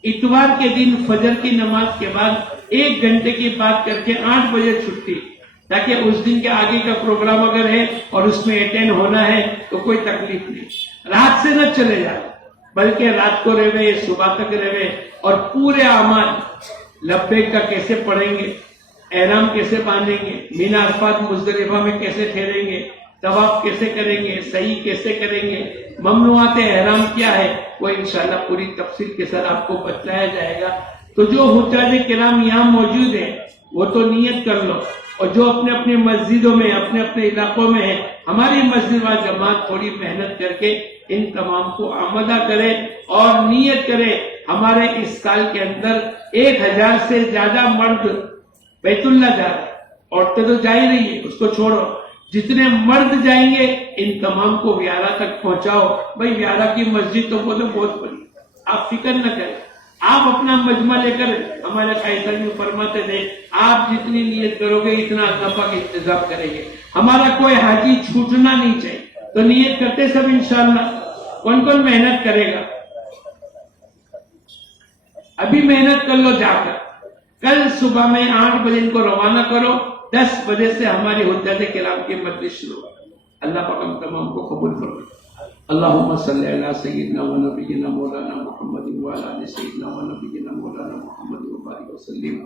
اتوار کے دن فجر کی نماز کے بعد 1 گھنٹے کی بات کر کے 8 بجے چھٹی، تاکہ اس دن کے آگے کا پروگرام اگر ہے اور اس میں اٹینڈ ہونا ہے تو کوئی تکلیف نہیں. رات سے نہ چلے جائے بلکہ رات کو رہے، صبح تک رہے، اور پورے اعمال لبیک کا کیسے پڑھیں گے، احرام کیسے باندھیں گے، مینا عرفات مزدلفہ میں کیسے ٹھہریں گے، طواف کیسے کریں گے، صحیح کیسے کریں گے، ممنوعات احرام کیا ہے، وہ انشاءاللہ پوری تفصیل کے ساتھ آپ کو بتلایا جائے گا. تو جو حجاج کرام یہاں موجود ہیں وہ تو نیت کر لو، اور جو اپنے اپنے مسجدوں میں، اپنے اپنے علاقوں میں ہیں، ہماری مسجد و جماعت تھوڑی محنت کر کے ان تمام کو آمدہ کرے اور نیت کرے. ہمارے اس سال کے اندر 1000 سے زیادہ مرد بیت اللہ جا رہے، عورتیں تو جا ہی رہی ہیں، اس کو چھوڑو. جتنے مرد جائیں گے ان تمام کو ویارہ تک پہنچاؤ. بھائی ویارہ کی مسجد تو بہت بڑی، آپ فکر نہ کریں. آپ اپنا مجمع لے کر، ہمارے قائد میں فرماتے تھے آپ جتنی نیت کرو گے اتنا اللہ پاک انتظام کریں گے. ہمارا کوئی حاجی چھوٹنا نہیں چاہیے. تو نیت کرتے سب انشاءاللہ. کون کون محنت کرے گا؟ ابھی محنت کر لو جا کر. کل صبح میں 8 بجے ان کو روانہ کرو. 10 بجے سے ہماری حجاج کرام کی مجلس شروع. اللہ پاک ہم تمام کو قبول فرمائے. اللہم صلی علی سیدنا و نبینا مولانا محمد وعلی آل سیدنا و نبینا مولانا محمد وبارک وسلم.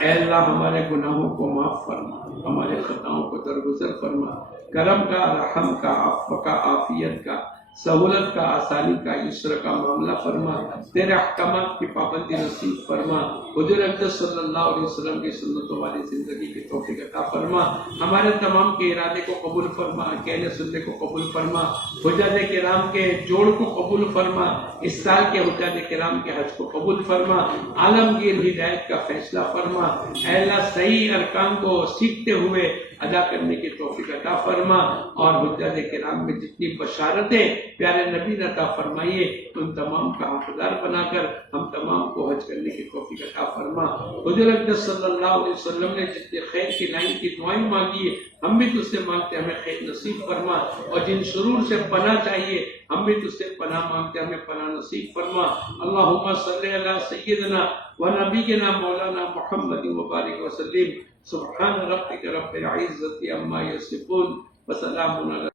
اے اللہ ہمارے گناہوں کو معاف فرما، ہمارے خطاؤں کو درگزر فرما. کرم کا، رحم کا، عفو کا، عافیت کا، سہولت کا، آسانی کا، یسر کا معاملہ فرما. تیرے احکامات کی پابندی نصیب فرما. حضور اقدس صلی اللہ علیہ وسلم کی سنتوں والی زندگی کی توفیق عطا فرما. ہمارے تمام کے ارادے کو قبول فرما، کہنے سننے کو قبول فرما. حجاج کرام کے جوڑ کو قبول فرما. اس سال کے حجاج کرام کے حج کو قبول فرما. عالمگیر ہدایت کا فیصلہ فرما. اے اللہ صحیح ارکان کو سیکھتے ہوئے ادا کرنے کی توفیق عطا فرما. اور حجاج کرام میں جتنی بشارتیں پیارے نبی نے عطا فرمائیے ان تمام کا حقدار بنا کر ہم تمام کو حج کرنے کی توفیق عطا فرما. حضور اقدس صلی اللہ علیہ وسلم نے جتنے خیر کی لائن کی دعائیں مانگی ہے ہم بھی تجھ سے مانگتے ہمیں خیر نصیب فرما. اور جن شرور سے پناہ چاہیے ہم بھی تجھ سے پناہ مانگتے ہمیں پناہ نصیب فرما. اللہم صلی علی سیدنا و نبینا مولانا محمد وبارک وسلم. سبحان ربک رب العزت عما یصفون وسلام علی